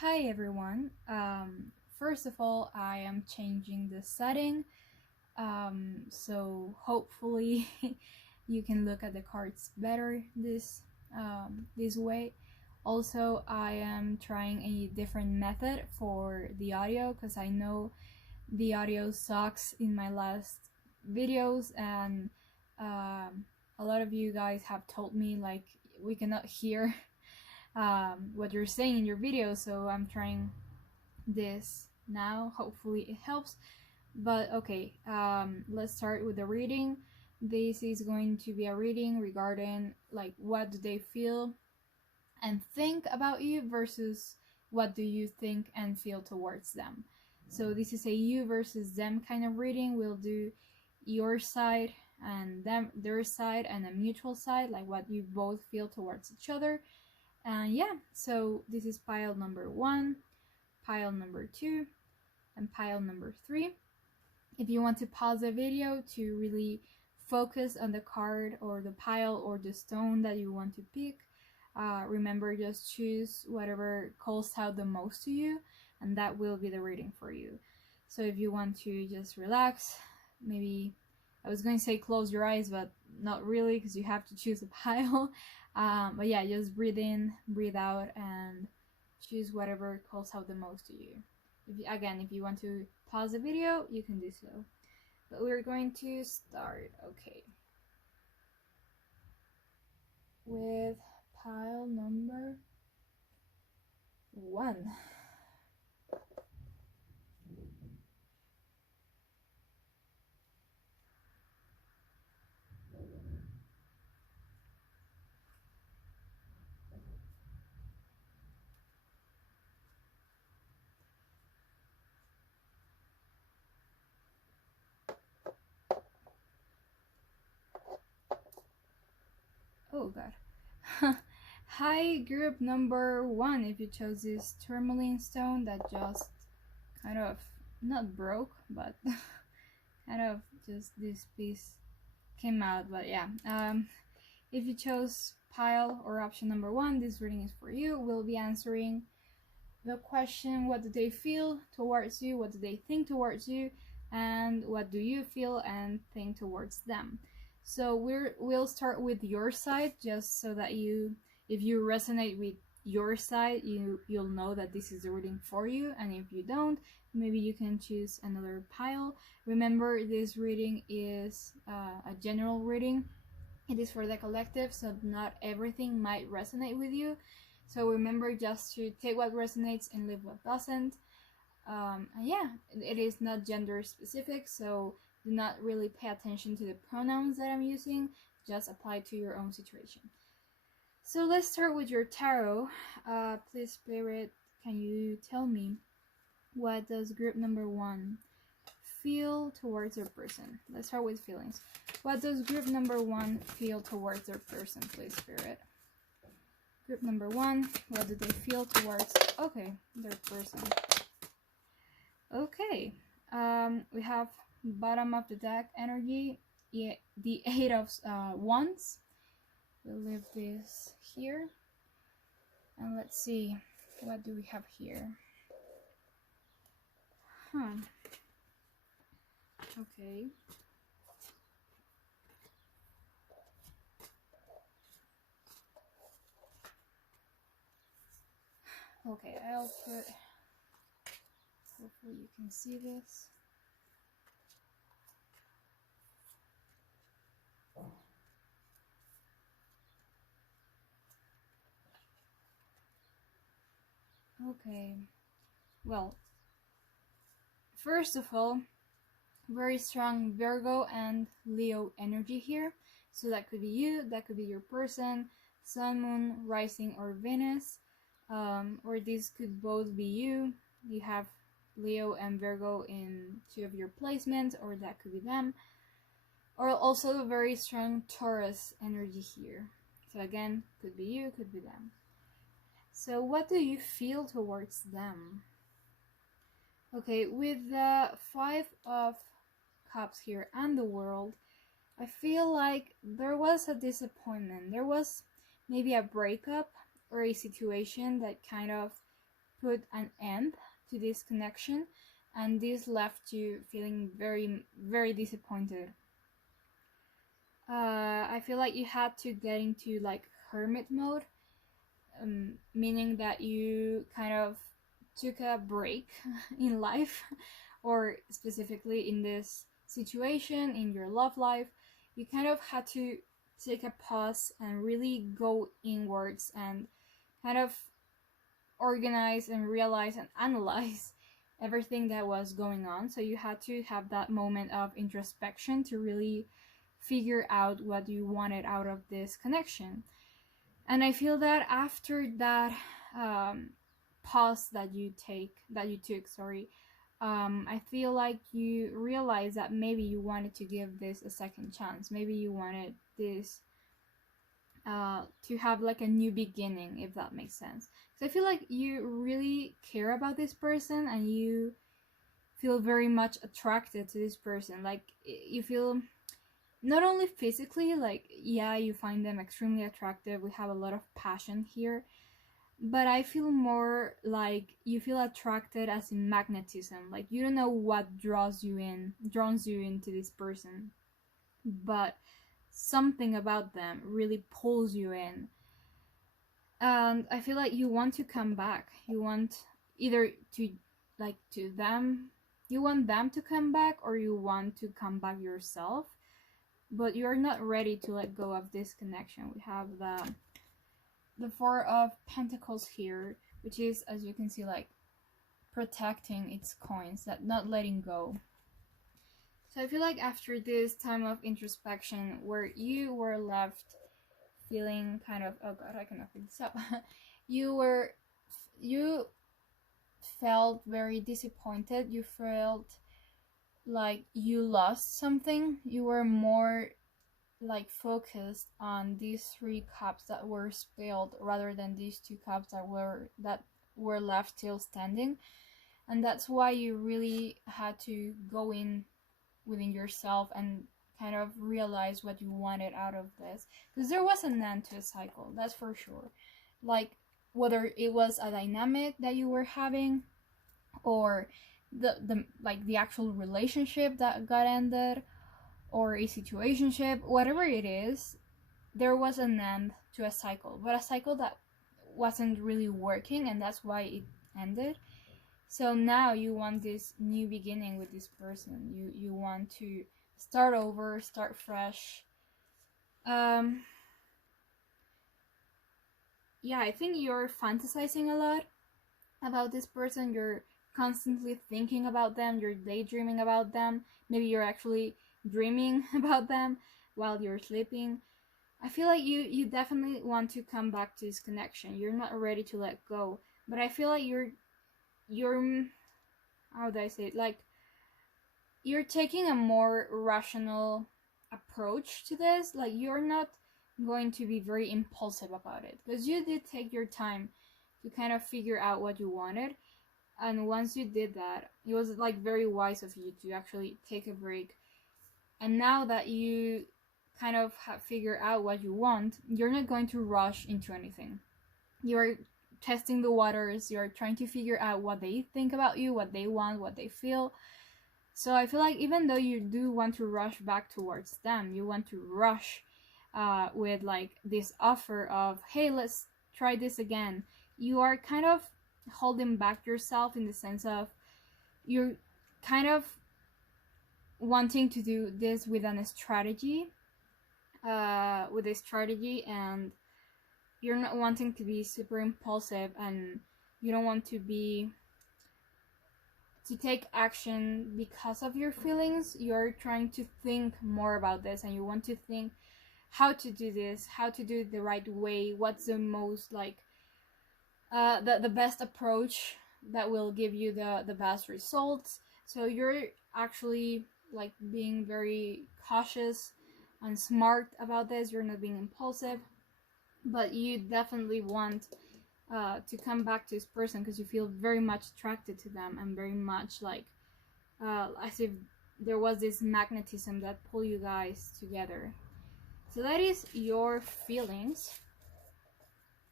Hi everyone. First of all, I am changing the setting, so hopefully you can look at the cards better this way. Also, I am trying a different method for the audio because I know the audio sucks in my last videos, and a lot of you guys have told me like we cannot hear what you're saying in your video, so I'm trying this now. Hopefully it helps. But okay, let's start with the reading. This is going to be a reading regarding like what do they feel and think about you versus what do you think and feel towards them. So this is a you versus them kind of reading. We'll do your side and their side, and a mutual side, like what you both feel towards each other. And yeah, so this is pile number 1, pile number 2, and pile number 3. If you want to pause the video to really focus on the card or the pile or the stone that you want to pick, remember, just choose whatever calls out the most to you, and that will be the reading for you. So if you want to just relax, maybe, I was going to say close your eyes, but not really, because you have to choose a pile. But yeah, just breathe in, breathe out, and choose whatever calls out the most to you. If you want to pause the video, you can do so. But we're going to start, okay, with pile number 1. Oh god. Hi, group number 1, if you chose this tourmaline stone that just kind of, not broke, but kind of just this piece came out. But yeah, if you chose pile or option number 1, this reading is for you. We'll be answering the question, what do they feel towards you, what do they think towards you, and what do you feel and think towards them. So we'll start with your side, just so that if you resonate with your side, you'll know that this is the reading for you, and if you don't, maybe you can choose another pile. Remember, this reading is a general reading. It is for the collective, so not everything might resonate with you. So remember just to take what resonates and leave what doesn't. And yeah, it is not gender specific, so do not really pay attention to the pronouns that I'm using. Just apply to your own situation. So let's start with your tarot. Please, Spirit, can you tell me, what does group number 1 feel towards their person? Let's start with feelings. What does group number 1 feel towards their person, please, Spirit? Group number 1, what do they feel towards, okay, their person? Okay, we have bottom of the deck energy, the 8 of Wands. We'll leave this here, and let's see, what do we have here? Okay. Okay, I'll put, hopefully you can see this. Okay, well, first of all, very strong Virgo and Leo energy here. So that could be you, that could be your person, Sun, Moon, Rising, or Venus. Or this could both be you. You have Leo and Virgo in 2 of your placements, or that could be them. Or also very strong Taurus energy here. So again, could be you, could be them. So what do you feel towards them? Okay, with the 5 of Cups here and the World, I feel like there was a disappointment. There was maybe a breakup or a situation that kind of put an end to this connection, and this left you feeling very, very disappointed. I feel like you had to get into like hermit mode, meaning that you kind of took a break in life, or specifically in this situation in your love life. You kind of had to take a pause and really go inwards and kind of organize and realize and analyze everything that was going on. So you had to have that moment of introspection to really figure out what you wanted out of this connection. And I feel that after that pause that you took, I feel like you realize that maybe you wanted to give this a second chance. Maybe you wanted this to have like a new beginning, if that makes sense. So I feel like you really care about this person, and you feel very much attracted to this person. Like, you feel not only physically, like, yeah, you find them extremely attractive, we have a lot of passion here, but I feel more like you feel attracted as in magnetism. Like, you don't know what draws you into this person, but something about them really pulls you in. And I feel like you want to come back. You want either to them to come back, or you want to come back yourself, but you're not ready to let go of this connection. We have the Four of Pentacles here, which is, as you can see, like protecting its coins, that not letting go. So I feel like after this time of introspection, where you were left feeling kind of, oh god, I cannot pick this up. you felt very disappointed. You felt like you lost something. You were more like focused on these 3 cups that were spilled, rather than these 2 cups that were left still standing. And that's why you really had to go in within yourself and kind of realize what you wanted out of this, because there was an end to a cycle, that's for sure. Like, whether it was a dynamic that you were having, or the actual relationship that got ended, or a situationship, whatever it is, there was an end to a cycle, but a cycle that wasn't really working, and that's why it ended. So now you want this new beginning with this person. You want to start over, start fresh. Yeah, I think you're fantasizing a lot about this person. You're constantly thinking about them. You're daydreaming about them. Maybe you're actually dreaming about them while you're sleeping. I feel like you definitely want to come back to this connection. You're not ready to let go, but I feel like you're how do I say it, like, you're taking a more rational approach to this. Like, you're not going to be very impulsive about it, because you did take your time to kind of figure out what you wanted. And once you did that, it was like very wise of you to actually take a break. And now that you kind of have figured out what you want, you're not going to rush into anything. You're testing the waters. You're trying to figure out what they think about you, what they want, what they feel. So I feel like even though you do want to rush back towards them, you want to rush with like this offer of, hey, let's try this again, you are kind of holding back yourself, in the sense of you're kind of wanting to do this with a strategy, and you're not wanting to be super impulsive, and you don't want to take action because of your feelings. You're trying to think more about this, and you want to think how to do this, how to do it the right way, what's the most like the best approach that will give you the best results. So you're actually like being very cautious and smart about this. You're not being impulsive, but you definitely want to come back to this person, because you feel very much attracted to them, and very much like as if there was this magnetism that pull you guys together. So that is your feelings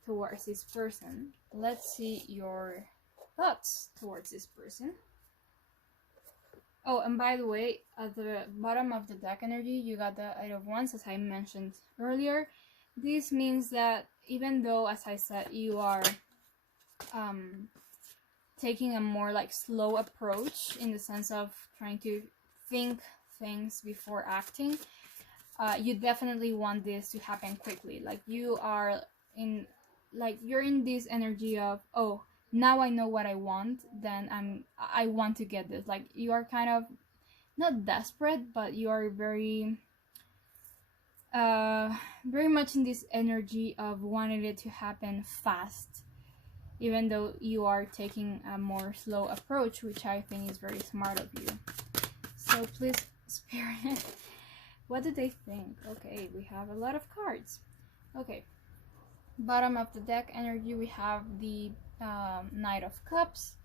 towards this person. Let's see your thoughts towards this person. Oh, and by the way, at the bottom of the deck energy, you got the Eight of Wands, as I mentioned earlier. This means that even though, as I said, you are taking a more like slow approach in the sense of trying to think things before acting, you definitely want this to happen quickly. Like you are in, like you're in this energy of, oh, now I know what I want, then I want to get this. Like you are kind of not desperate, but you are very very much in this energy of wanting it to happen fast, even though you are taking a more slow approach, which I think is very smart of you. So please, Spirit, what do they think? Okay, we have a lot of cards. Okay, bottom of the deck energy, we have the Knight of Cups.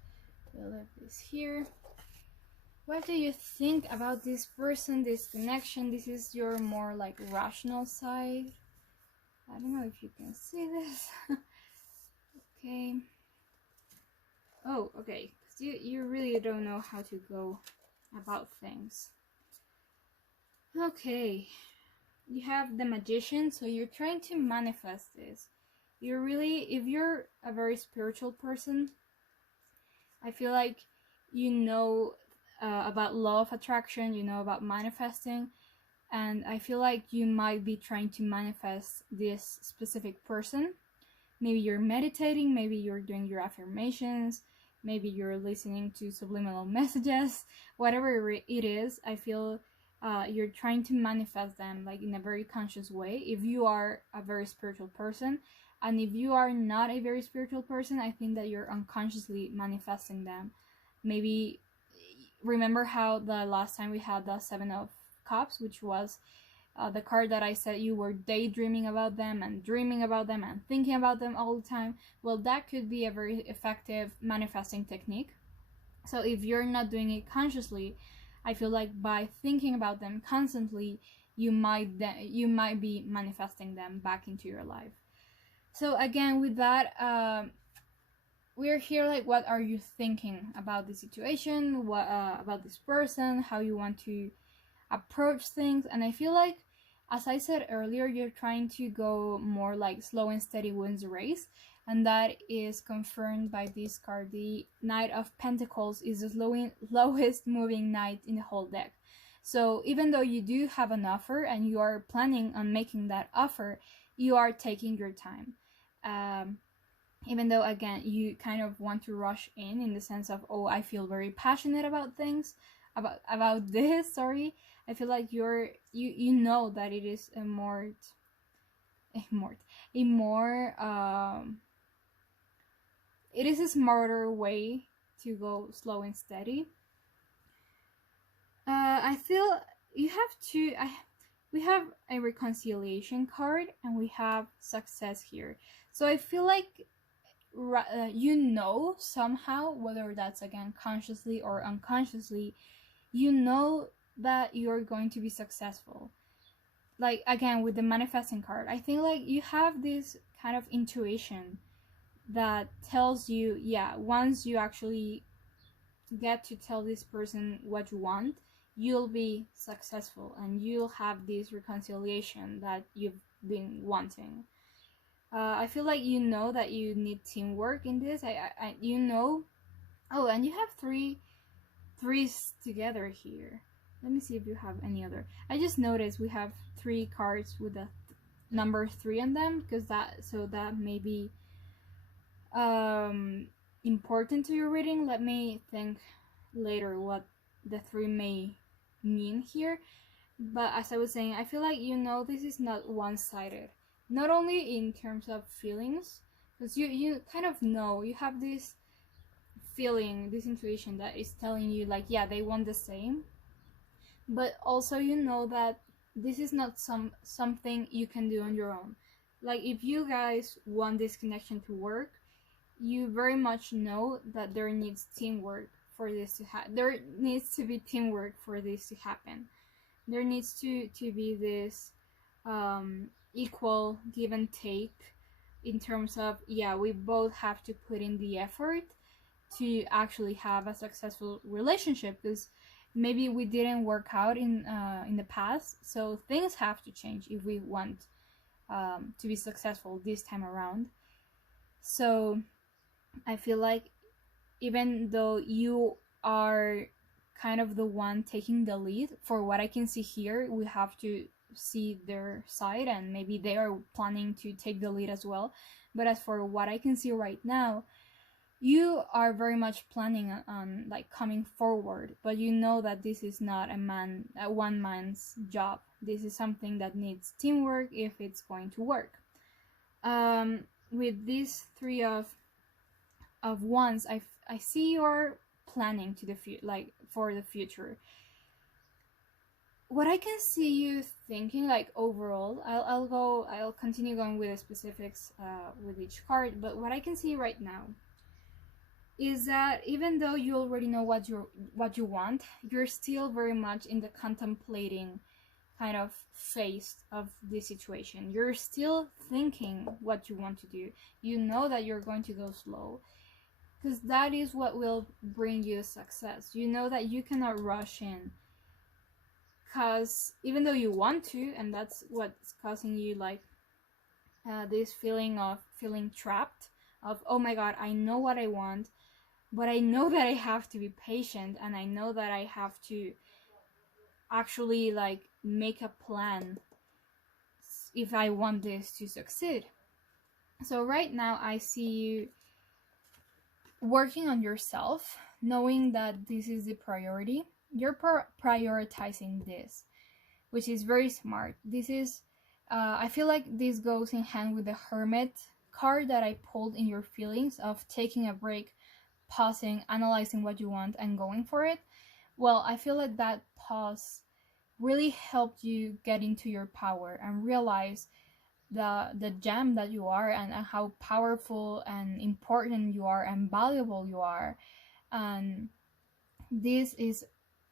We'll leave this here. What do you think about this person, this connection? This is your more like rational side. I don't know if you can see this. Okay. Oh, okay. You really don't know how to go about things. Okay. You have the Magician, so you're trying to manifest this. You're really, if you're a very spiritual person, I feel like you know about law of attraction, you know about manifesting, and I feel like you might be trying to manifest this specific person. Maybe you're meditating, maybe you're doing your affirmations, maybe you're listening to subliminal messages, whatever it is. I feel you're trying to manifest them like in a very conscious way if you are a very spiritual person. And if you are not a very spiritual person, I think that you're unconsciously manifesting them. Maybe remember how the last time we had the Seven of Cups, which was the card that I said you were daydreaming about them and dreaming about them and thinking about them all the time. Well, that could be a very effective manifesting technique. So if you're not doing it consciously, I feel like by thinking about them constantly, you might be manifesting them back into your life. So again, with that, we're here like, what are you thinking about the situation, what about this person, how you want to approach things? And I feel like, as I said earlier, you're trying to go more like slow and steady wins the race, and that is confirmed by this card. The Knight of Pentacles is the lowest moving knight in the whole deck. So even though you do have an offer and you are planning on making that offer, you are taking your time. Even though, again, you kind of want to rush in the sense of, oh, I feel very passionate about things, about this, sorry. I feel like you know that it is a more it is a smarter way to go slow and steady. I feel you have we have a reconciliation card and we have success here. So I feel like you know somehow, whether that's again consciously or unconsciously, you know that you're going to be successful. Like again with the manifesting card, I think like you have this kind of intuition that tells you, yeah, once you actually get to tell this person what you want, you'll be successful and you'll have this reconciliation that you've been wanting. I feel like you know that you need teamwork in this. You know. Oh, and you have threes together here. Let me see if you have any other. I just noticed we have 3 cards with the number 3 on them, because that may be important to your reading. Let me think later what the 3 may mean here. But as I was saying, I feel like you know this is not one-sided. Not only in terms of feelings, because you kind of know, you have this feeling, this intuition that is telling you like, yeah, they want the same. But also you know that this is not something you can do on your own. Like if you guys want this connection to work, you very much know that there needs teamwork for this to happen. There needs to be teamwork for this to happen. There needs to be this equal give and take in terms of, yeah, we both have to put in the effort to actually have a successful relationship, because maybe we didn't work out in the past, so things have to change if we want to be successful this time around. So I feel like even though you are kind of the one taking the lead, for what I can see here, we have to see their side, and maybe they are planning to take the lead as well. But as for what I can see right now, you are very much planning on like coming forward, but you know that this is not a one man's job. This is something that needs teamwork if it's going to work. With these three of wands, I see you're planning to like for the future. What I can see you thinking, like overall, I'll continue going with the specifics with each card, but what I can see right now is that even though you already know what you want, you're still very much in the contemplating kind of phase of this situation. You're still thinking what you want to do. You know that you're going to go slow, because that is what will bring you success. You know that you cannot rush in, because even though you want to, and that's what's causing you like this feeling of feeling trapped, of oh my god, I know what I want, but I know that I have to be patient, and I know that I have to actually like make a plan if I want this to succeed. So right now I see you working on yourself, knowing that this is the priority. You're prioritizing this, which is very smart. This is I feel like this goes in hand with the Hermit card that I pulled in your feelings of taking a break, pausing, analyzing what you want, and going for it. Well, I feel like that pause really helped you get into your power and realize the gem that you are, and how powerful and important you are and valuable you are. And this is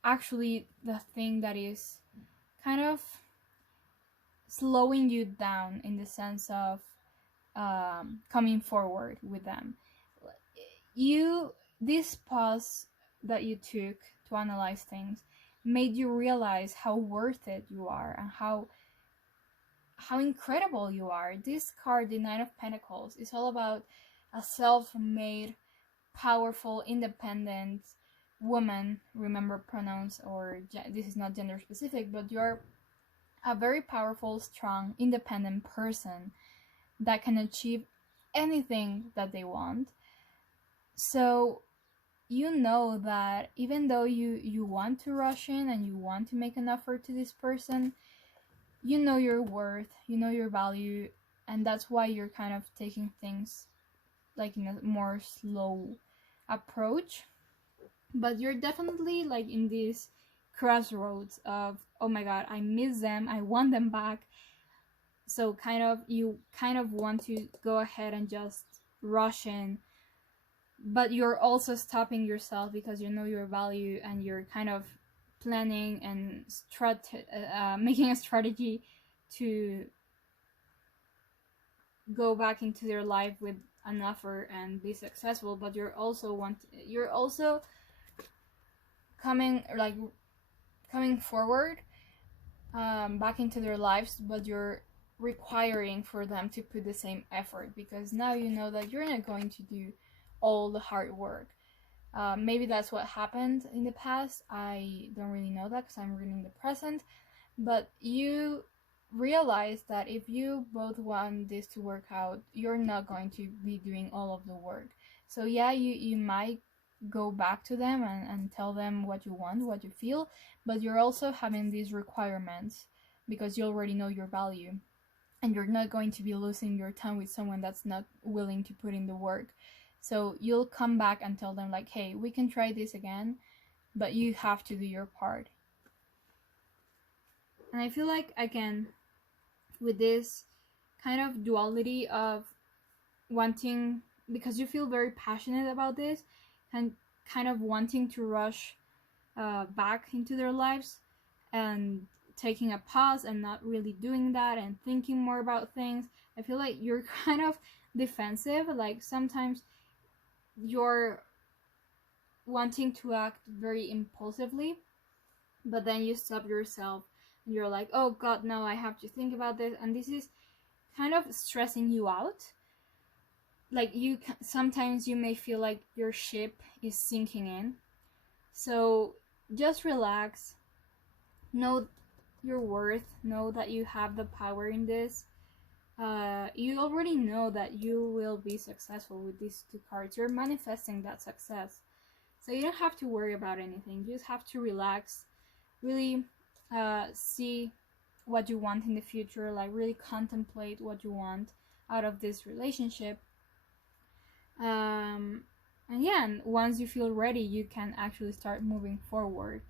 actually the thing that is kind of slowing you down in the sense of coming forward with them. This pause that you took to analyze things made you realize how worth it you are, and how incredible you are. This card, the Nine of Pentacles, is all about a self-made, powerful, independent woman. Remember pronouns, or this is not gender specific, but you're a very powerful, strong, independent person that can achieve anything that they want. So you know that even though you want to rush in and you want to make an effort to this person, you know your worth, you know your value, and that's why you're kind of taking things like in a more slow approach. But you're definitely like in this crossroads of, oh my god, I miss them, I want them back. So you kind of want to go ahead and just rush in, but you're also stopping yourself because you know your value, and you're kind of planning and making a strategy to go back into their life with an offer and be successful. But you're also coming forward back into their lives, but you're requiring for them to put the same effort, because now you know that you're not going to do all the hard work. Maybe that's what happened in the past. I don't really know that because I'm reading the present. But you realize that if you both want this to work out, you're not going to be doing all of the work. So yeah, you might go back to them and tell them what you want, what you feel, but you're also having these requirements because you already know your value, and you're not going to be losing your time with someone that's not willing to put in the work. So you'll come back and tell them like, hey, we can try this again, but you have to do your part. And I feel like, again, with this kind of duality of wanting, because you feel very passionate about this, and kind of wanting to rush back into their lives, and taking a pause and not really doing that, and thinking more about things. I feel like you're kind of defensive. Like sometimes you're wanting to act very impulsively, but then you stop yourself and you're like, oh god, no, I have to think about this, and this is kind of stressing you out. Like, sometimes you may feel like your ship is sinking in. So just relax, know your worth, know that you have the power in this. You already know that you will be successful with these 2 cards. You're manifesting that success, so you don't have to worry about anything. You just have to relax, really see what you want in the future, like really contemplate what you want out of this relationship. And yeah, and once you feel ready, you can actually start moving forward.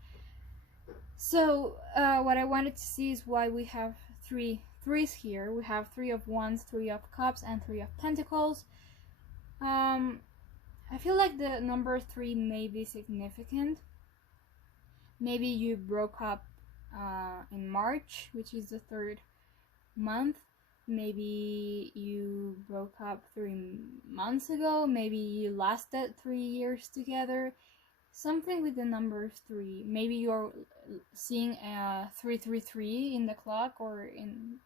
So what I wanted to see is why we have 3 threes here. We have 3 of Wands, 3 of Cups, and 3 of Pentacles. I feel like the number 3 may be significant. Maybe you broke up in March, which is the 3rd month. Maybe you broke up 3 months ago. Maybe you lasted 3 years together. Something with the number 3. Maybe you're seeing a 333 in the clock, or in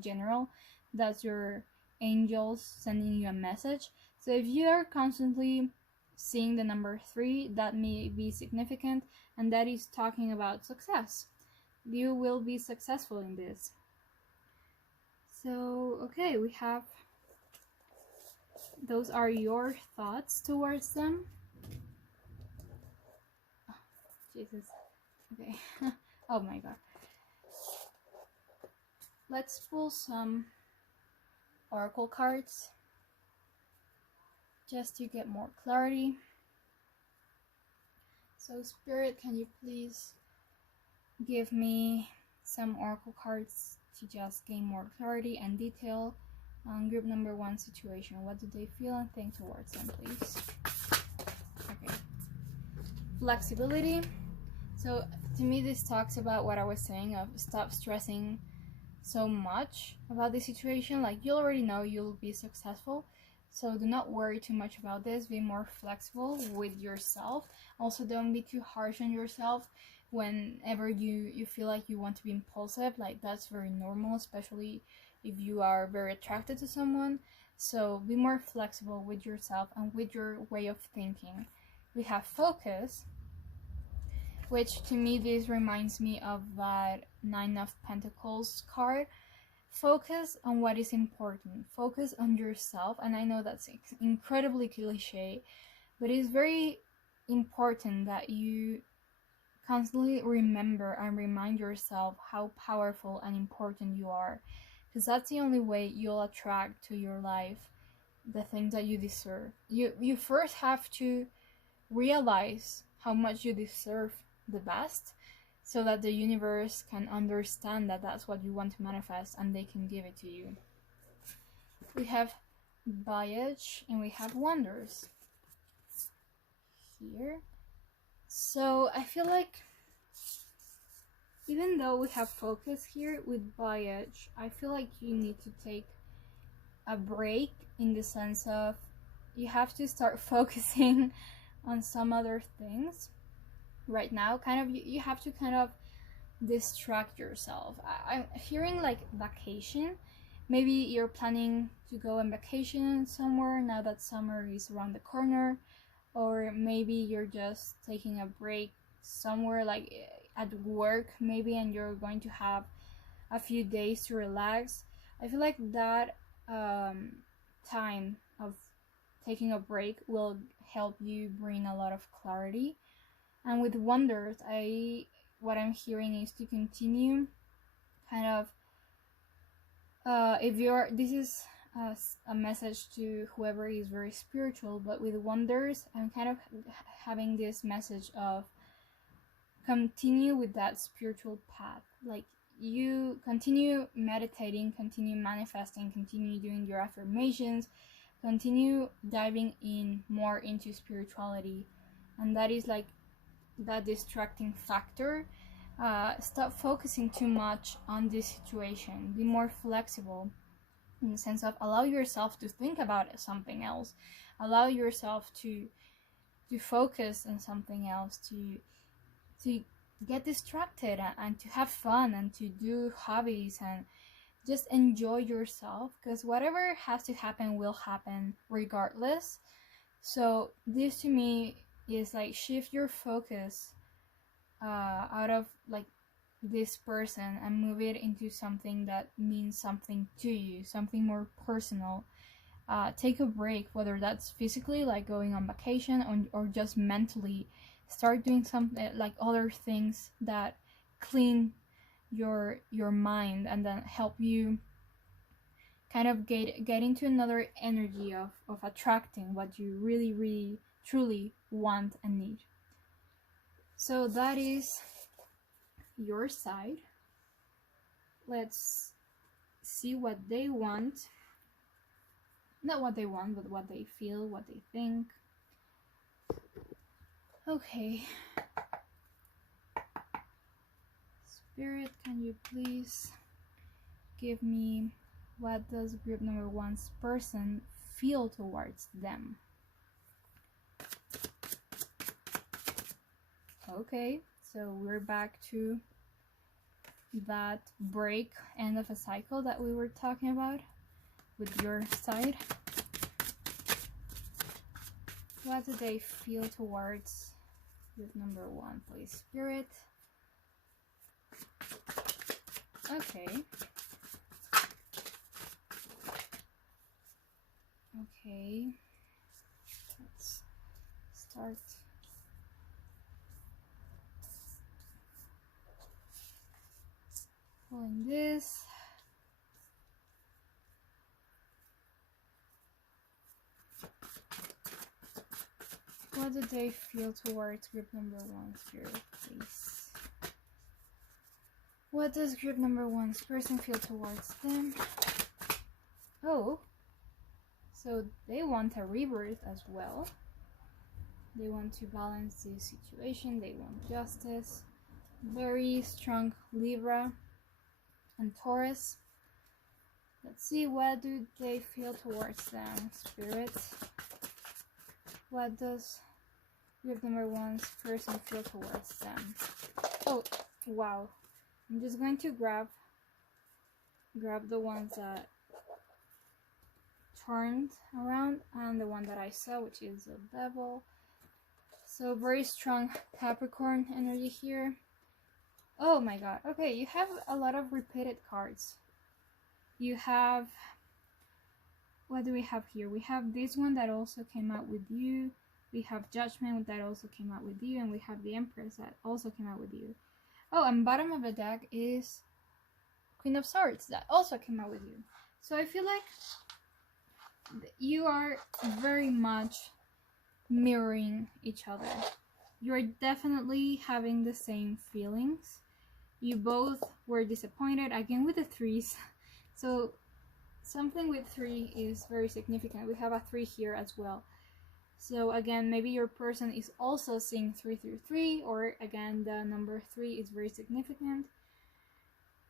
general. That's your angels sending you a message. So if you are constantly seeing the number 3, that may be significant, and that is talking about success. You will be successful in this. So, okay, we have, those are your thoughts towards them. Oh, Jesus. Okay. Oh my god. Let's pull some oracle cards just to get more clarity. So, Spirit, can you please give me some oracle cards to just gain more clarity and detail on group number 1 situation? What do they feel and think towards them, please? Okay. Flexibility. So to me, this talks about what I was saying of stop stressing so much about the situation. Like, you already know you'll be successful, so do not worry too much about this. Be more flexible with yourself. Also, don't be too harsh on yourself whenever you feel like you want to be impulsive. Like, that's very normal, especially if you are very attracted to someone. So be more flexible with yourself and with your way of thinking. We have focus, which to me, this reminds me of that 9 of Pentacles card. Focus on what is important. Focus on yourself. And I know that's incredibly cliche, but it's very important that you constantly remember and remind yourself how powerful and important you are, because that's the only way you'll attract to your life the things that you deserve. You first have to realize how much you deserve the best, so that the universe can understand that that's what you want to manifest, and they can give it to you. We have voyage and we have wonders here. So I feel like, even though we have focus here with voyage, I feel like you need to take a break, in the sense of you have to start focusing on some other things right now. Kind of, you have to kind of distract yourself. I'm hearing like vacation. Maybe you're planning to go on vacation somewhere now that summer is around the corner, or maybe you're just taking a break somewhere, like at work maybe, and you're going to have a few days to relax. I feel like that time of taking a break will help you bring a lot of clarity. And with wonders, what I'm hearing is to continue kind of, this is a message to whoever is very spiritual, but with wonders, I'm kind of having this message of continue with that spiritual path. Like, you continue meditating, continue manifesting, continue doing your affirmations, continue diving in more into spirituality. And that is like that distracting factor. Stop focusing too much on this situation. Be more flexible, in the sense of allow yourself to think about something else. Allow yourself to focus on something else, to get distracted, and to have fun, and to do hobbies, and just enjoy yourself, because whatever has to happen will happen regardless. So this to me is like, shift your focus out of like this person and move it into something that means something to you, something more personal. Take a break, whether that's physically, like going on vacation, or just mentally. Start doing something like other things that clean your mind, and then help you kind of get into another energy of attracting what you really, really, truly want and need. So that is your side. Let's see what they want. Not what they want, but what they feel, what they think. Okay. Spirit, can you please give me, what does group number one's person feel towards them? Okay, so we're back to that break, end of a cycle that we were talking about with your side. What do they feel towards group number one, please, Spirit? Okay. Okay. Let's start. Pulling this. What do they feel towards group number one, Spirit, please? What does group number one's person feel towards them? Oh, so they want a rebirth as well. They want to balance the situation. They want justice. Very strong Libra and Taurus. Let's see, what do they feel towards them, Spirit? What does group number one's person feel towards them? Oh, wow. I'm just going to grab the ones that turned around, and the one that I saw, which is the Devil. So very strong Capricorn energy here. Oh my god. Okay, you have a lot of repeated cards. You have, what do we have here? We have this one that also came out with you. We have Judgment that also came out with you, and we have the Empress that also came out with you. Oh, and bottom of the deck is Queen of Swords that also came out with you. So I feel like you are very much mirroring each other. You're definitely having the same feelings. You both were disappointed, again with the threes. So something with 3 is very significant. We have a 3 here as well. So again, maybe your person is also seeing 3 through 3, or again, the number 3 is very significant.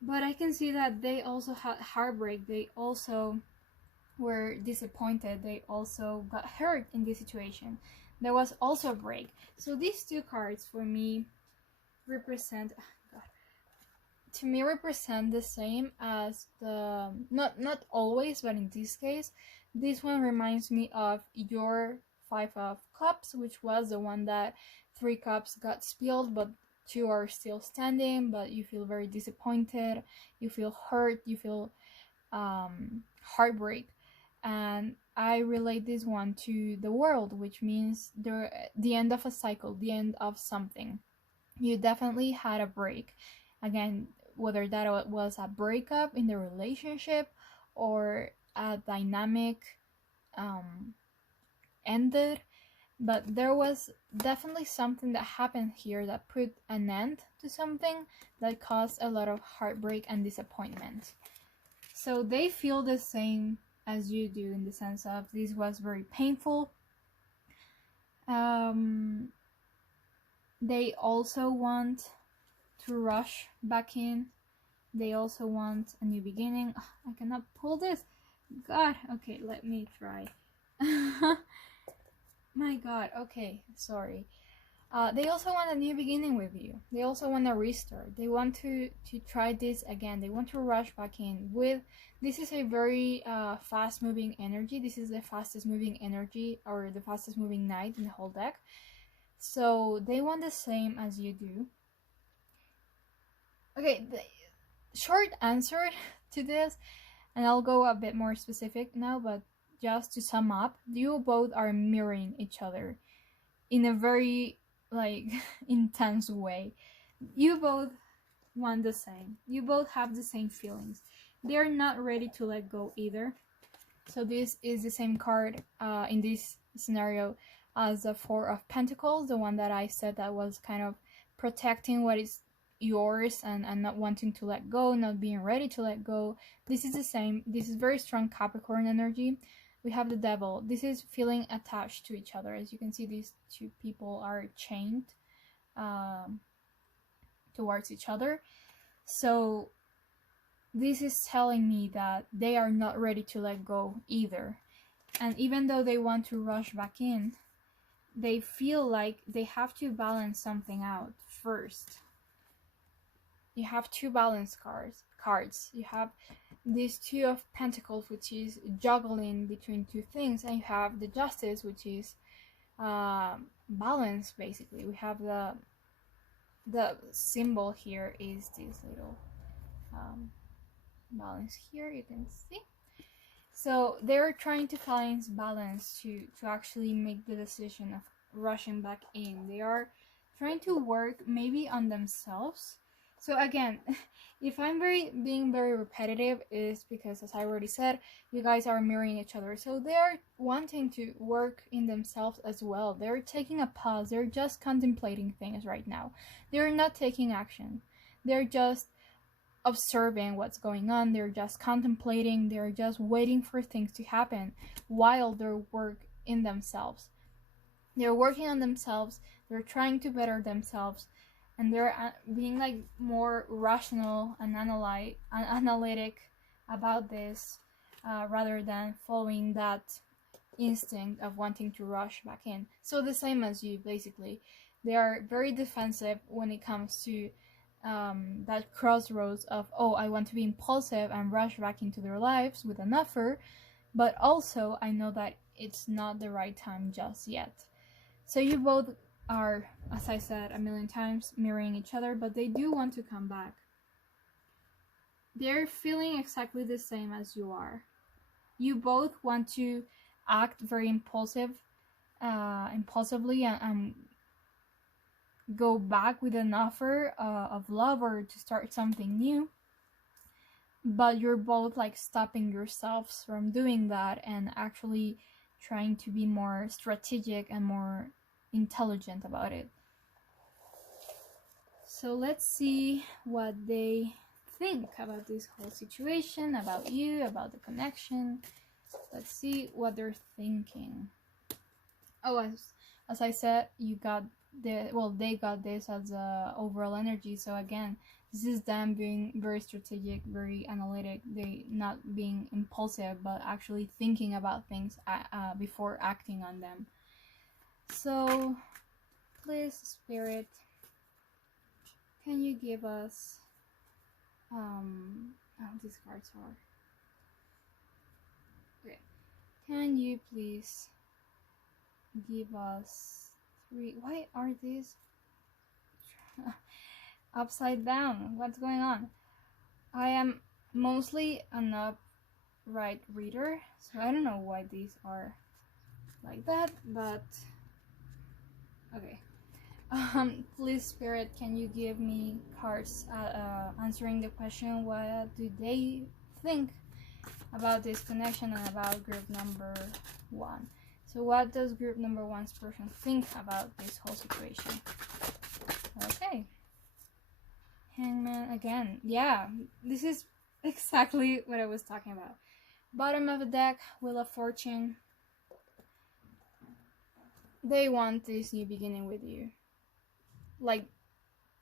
But I can see that they also had heartbreak. They also were disappointed. They also got hurt in this situation. There was also a break. So these two cards for me represent, to me represent the same as the, not always, but in this case, this one reminds me of your 5 of Cups, which was the one that 3 cups got spilled, but 2 are still standing, but you feel very disappointed, you feel hurt, you feel heartbreak. And I relate this one to the World, which means the end of a cycle, the end of something. You definitely had a break. Again, whether that was a breakup in the relationship or a dynamic ended, but there was definitely something that happened here that put an end to something that caused a lot of heartbreak and disappointment. So they feel the same as you do, in the sense of this was very painful. They also want to rush back in. They also want a new beginning. I cannot pull this. God. Okay, let me try. My god, okay, sorry. They also want a new beginning with you. They also want a restart. They want to try this again. They want to rush back in with. This is a very fast moving energy. This is the fastest moving energy, or the fastest moving knight in the whole deck. So they want the same as you do. Okay, the short answer to this, and I'll go a bit more specific now, but just to sum up, you both are mirroring each other in a very like intense way. You both want the same. You both have the same feelings. They're not ready to let go either. So this is the same card in this scenario as the Four of Pentacles, the one that I said that was kind of protecting what is yours and not wanting to let go, not being ready to let go. This is the same. This is very strong Capricorn energy. We have the Devil. This is feeling attached to each other. As you can see, these two people are chained towards each other. So this is telling me that they are not ready to let go either. And even though they want to rush back in, they feel like they have to balance something out first. You have two balance cards. You have this Two of Pentacles, which is juggling between two things, and you have the Justice, which is balance, basically. We have the symbol here is this little balance here, you can see. So they're trying to find balance to actually make the decision of rushing back in. They are trying to work maybe on themselves. So again, if I'm being very repetitive, is because, as I already said, you guys are mirroring each other. So they're wanting to work in themselves as well. They're taking a pause. They're just contemplating things right now. They're not taking action. They're just observing what's going on. They're just contemplating. They're just waiting for things to happen while they're work in themselves. They're working on themselves. They're trying to better themselves. And they're being like more rational and analytic about this, rather than following that instinct of wanting to rush back in. So the same as you, basically. They are very defensive when it comes to that crossroads of, oh, I want to be impulsive and rush back into their lives with an offer, but also I know that it's not the right time just yet. So you both are, as I said a million times, mirroring each other, but they do want to come back. They're feeling exactly the same as you are. You both want to act very impulsively and go back with an offer of love or to start something new, but you're both like stopping yourselves from doing that and actually trying to be more strategic and more intelligent about it. So let's see what they think about this whole situation, about you, about the connection. Let's see what they're thinking. Oh, as I said, you got they got this as a overall energy. So again, this is them being very strategic, very analytic. They not being impulsive, but actually thinking about things before acting on them. So please, Spirit, can you give us these cards are okay. Can you please give us three? Why are these upside down? What's going on? I am mostly an upright reader, so I don't know why these are like that, but okay. Please, Spirit, can you give me cards answering the question, what do they think about this connection and about group number 1? So what does group number 1's person think about this whole situation? Okay. Hangman again. Yeah, this is exactly what I was talking about. Bottom of the deck, Wheel of Fortune. They want this new beginning with you. Like,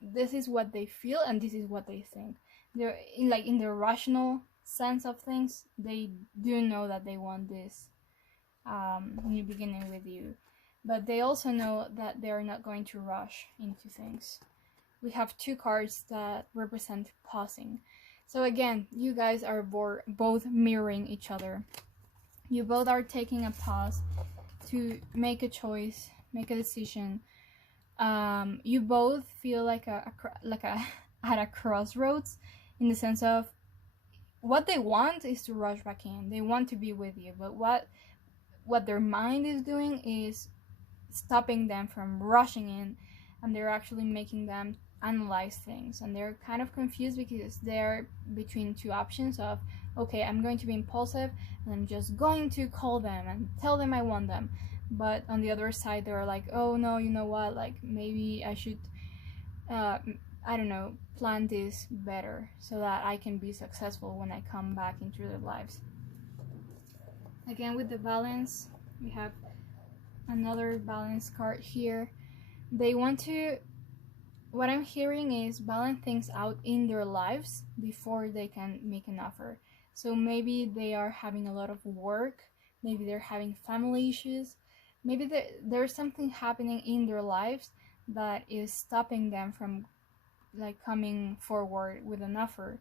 this is what they feel and this is what they think. They're in the rational sense of things, they do know that they want this new beginning with you. but they also know that they're not going to rush into things. We have 2 cards that represent pausing. So again, you guys are both mirroring each other. You both are taking a pause to make a choice, make a decision. You both feel like at a crossroads, in the sense of what they want is to rush back in. They want to be with you, but what their mind is doing is stopping them from rushing in, and they're actually making them analyze things, and they're kind of confused because they're between 2 options of, okay, I'm going to be impulsive and I'm just going to call them and tell them I want them, but on the other side they're like, oh no, you know what, like maybe I should I don't know, plan this better so that I can be successful when I come back into their lives. Again, with the balance, we have another balance card here. They want to, what I'm hearing is, balance things out in their lives before they can make an offer. So maybe they are having a lot of work, maybe they're having family issues, maybe there's something happening in their lives that is stopping them from like coming forward with an offer.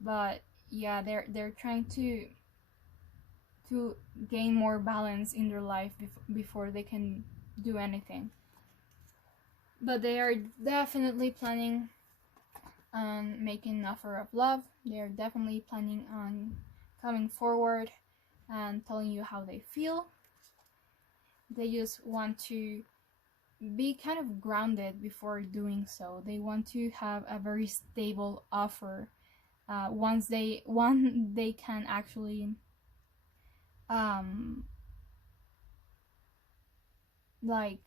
But yeah, they're trying to gain more balance in their life before they can do anything. But they are definitely planning on making an offer of love. They are definitely planning on coming forward and telling you how they feel. They just want to be kind of grounded before doing so. They want to have a very stable offer. Once they can actually like,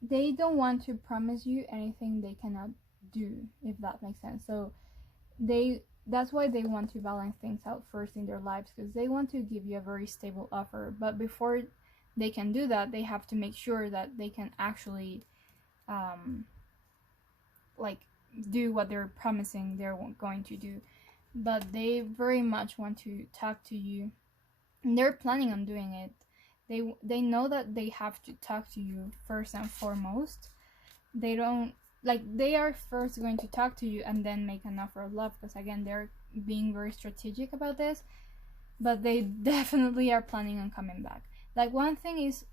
they don't want to promise you anything they cannot do, if that makes sense. So that's why they want to balance things out first in their lives, because they want to give you a very stable offer. But before they can do that, they have to make sure that they can actually like do what they're promising they're going to do. But they very much want to talk to you, and they're planning on doing it. They know that they have to talk to you first and foremost. They don't, like, they are first going to talk to you and then make an offer of love, because again, they're being very strategic about this. But they definitely are planning on coming back. Like, one thing is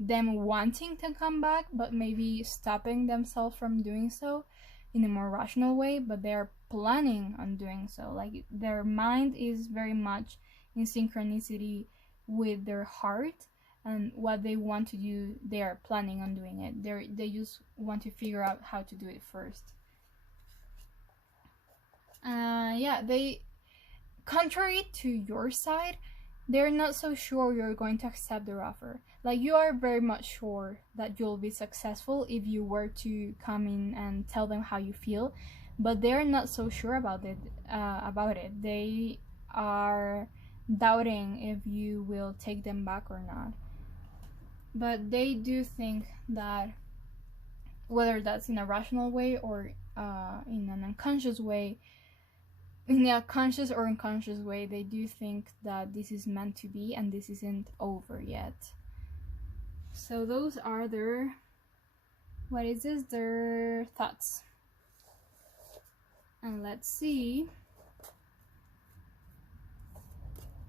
them wanting to come back, but maybe stopping themselves from doing so in a more rational way, but they're planning on doing so. Like, their mind is very much in synchronicity with their heart, and what they want to do, they are planning on doing it. They just want to figure out how to do it first. They, contrary to your side, they're not so sure you're going to accept their offer. Like, you are very much sure that you'll be successful if you were to come in and tell them how you feel, but they're not so sure about it. They are doubting if you will take them back or not. But they do think that, whether that's in a rational way or in an unconscious way, in a conscious or unconscious way, they do think that this is meant to be and this isn't over yet. So those are their thoughts. And let's see,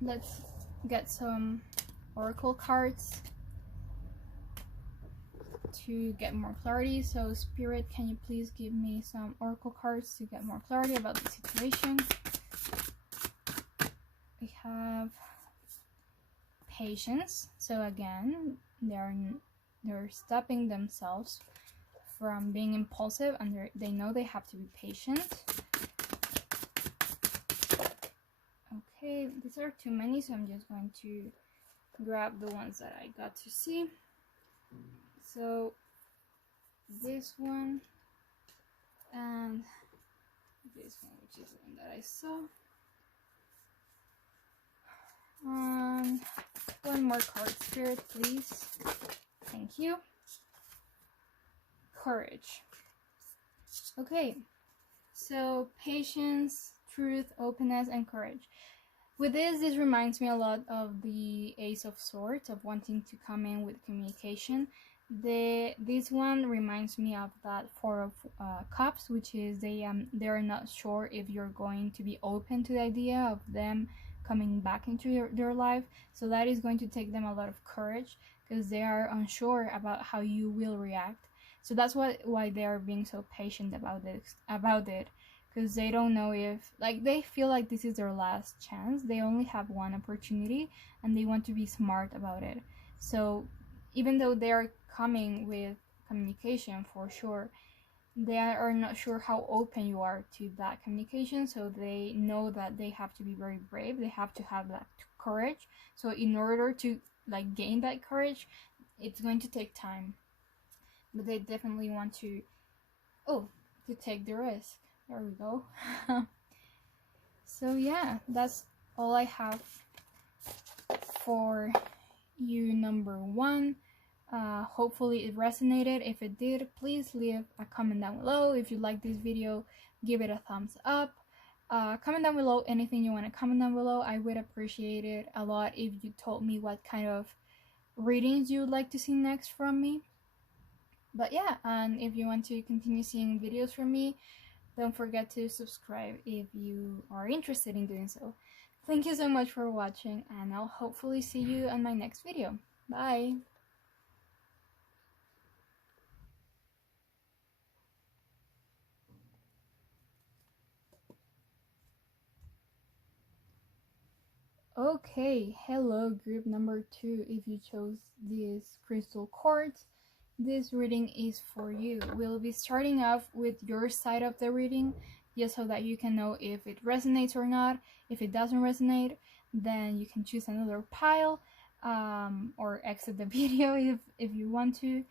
let's get some oracle cards to get more clarity. So Spirit, can you please give me some oracle cards to get more clarity about the situation? We have patience. So again, they're stopping themselves from being impulsive, and they know they have to be patient. Okay, these are too many, so I'm just going to grab the ones that I got to see. So this one and this one, which is the one that I saw. One more card, Spirit, please. Thank you. Courage. Okay, so patience, truth, openness, and courage. with this reminds me a lot of the Ace of Swords, of wanting to come in with communication. This one reminds me of that Four of Cups, which is they're not sure if you're going to be open to the idea of them coming back into their life. So that is going to take them a lot of courage, because they are unsure about how you will react. So that's why they are being so patient about it, because they don't know if, like, they feel like this is their last chance. They only have one opportunity, and they want to be smart about it. So even though they are coming with communication for sure, they are not sure how open you are to that communication. So they know that they have to be very brave. They have to have that courage. So in order to like gain that courage, it's going to take time, but they definitely want to take the risk. There we go. So yeah, that's all I have for you, number one. Hopefully it resonated. If it did, please leave a comment down below. If you like this video, give it a thumbs up. Comment down below anything you want to comment down below. I would appreciate it a lot if you told me what kind of readings you would like to see next from me. But yeah, and if you want to continue seeing videos from me, don't forget to subscribe if you are interested in doing so. Thank you so much for watching, and I'll hopefully see you on my next video. Bye! Okay, hello group number 2. If you chose this crystal quartz, this reading is for you. We'll be starting off with your side of the reading, just so that you can know if it resonates or not. If it doesn't resonate, then you can choose another pile, or exit the video if you want to,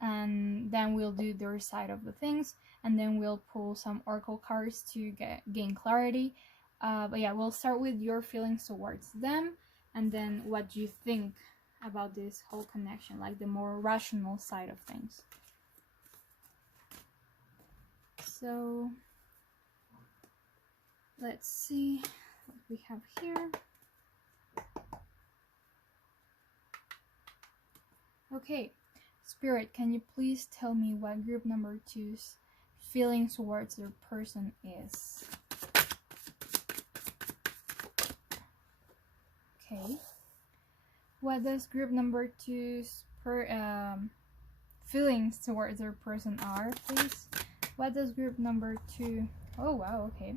and then we'll do their side of the things, and then we'll pull some oracle cards to gain clarity. But yeah, we'll start with your feelings towards them, and then what you think about this whole connection, like the more rational side of things. So let's see what we have here. Okay, Spirit, can you please tell me what group number 2's feelings towards their person is? Okay. What does group number 2's feelings towards their person are, please? What does group number 2... Oh, wow, okay.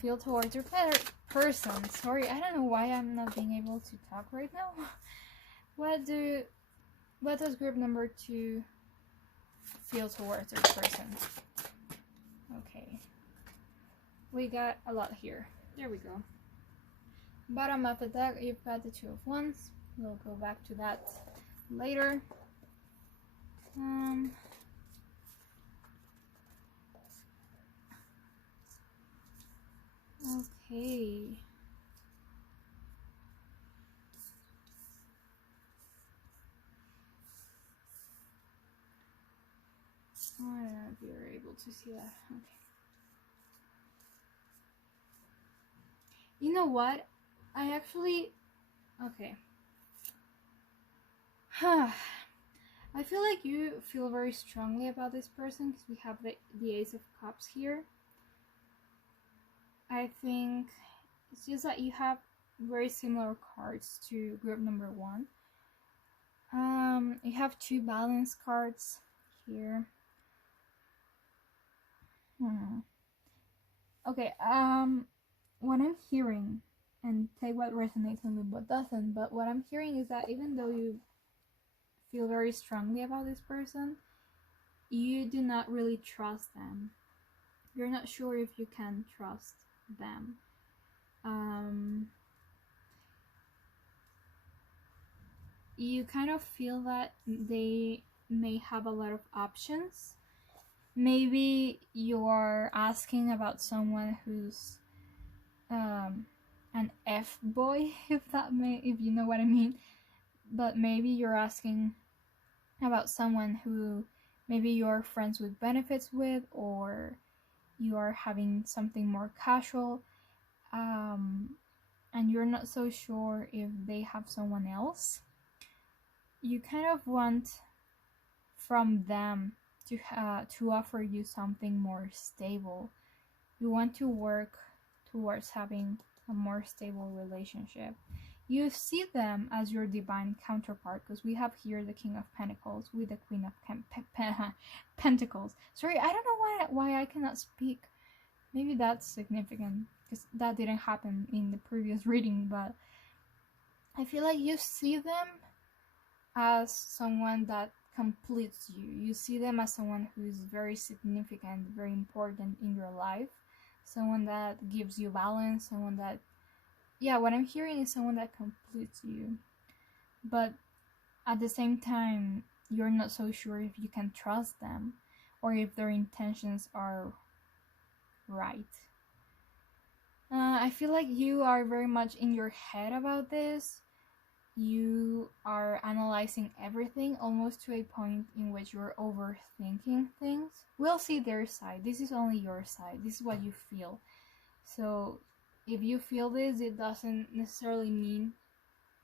Feel towards your person. Sorry, I don't know why I'm not being able to talk right now. What does group number 2 feel towards their person? Okay. We got a lot here. There we go. Bottom of the deck, you've got the Two of Wands. We'll go back to that later. Okay. I don't know if you're able to see that. Okay. You know what? I actually... Okay. I feel like you feel very strongly about this person, because we have the Ace of Cups here. I think it's just that you have very similar cards to group number 1. You have 2 balance cards here. Okay, what I'm hearing, and take what resonates and leave what doesn't, but what I'm hearing is that even though you feel very strongly about this person, you do not really trust them. You're not sure if you can trust them. You kind of feel that they may have a lot of options. Maybe you're asking about someone who's an F-boy, if you know what I mean. But maybe you're asking about someone who maybe you're friends with benefits with, or you are having something more casual. and you're not so sure if they have someone else, you kind of want from them to offer you something more stable. You want to work towards having a more stable relationship. You see them as your divine counterpart, because we have here the King of Pentacles with the Queen of Pentacles. Sorry, I don't know why I cannot speak. Maybe that's significant, because that didn't happen in the previous reading, but I feel like you see them as someone that completes you. You see them as someone who is very significant, very important in your life, someone that gives you balance, someone that, yeah, what I'm hearing is someone that completes you. But at the same time, you're not so sure if you can trust them or if their intentions are right. I feel like you are very much in your head about this. You are analyzing everything almost to a point in which you're overthinking things. We'll see their side. This is only your side. This is what you feel. So if you feel this, it doesn't necessarily mean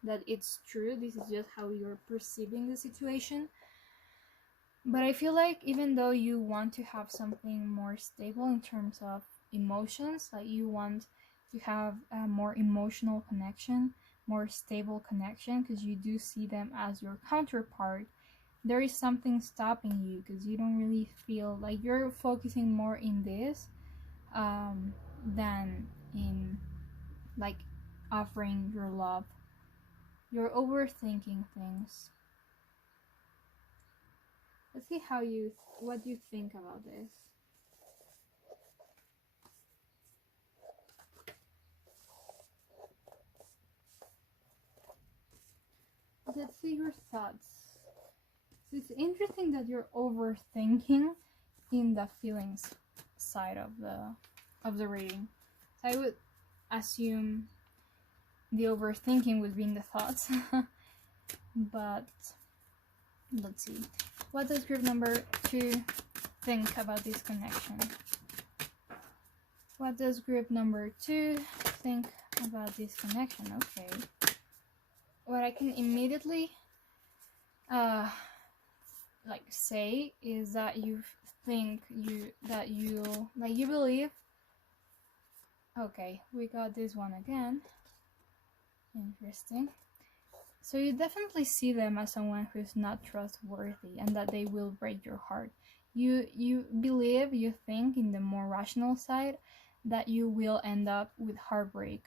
that it's true. This is just how you're perceiving the situation. But I feel like even though you want to have something more stable in terms of emotions, like you want to have a more emotional connection, more stable connection, because you do see them as your counterpart, there is something stopping you, because you don't really feel like you're focusing more in this than in like offering your love. You're overthinking things. Let's see what you think about this. Let's see your thoughts. So it's interesting that you're overthinking in the feelings side of the reading. So I would assume the overthinking would be in the thoughts. But let's see. What does group number 2 think about this connection? What does group number 2 think about this connection? Okay. What I can immediately like say is that you believe. Okay, we got this one again. Interesting. So you definitely see them as someone who's not trustworthy and that they will break your heart. You believe, you think in the more rational side that you will end up with heartbreak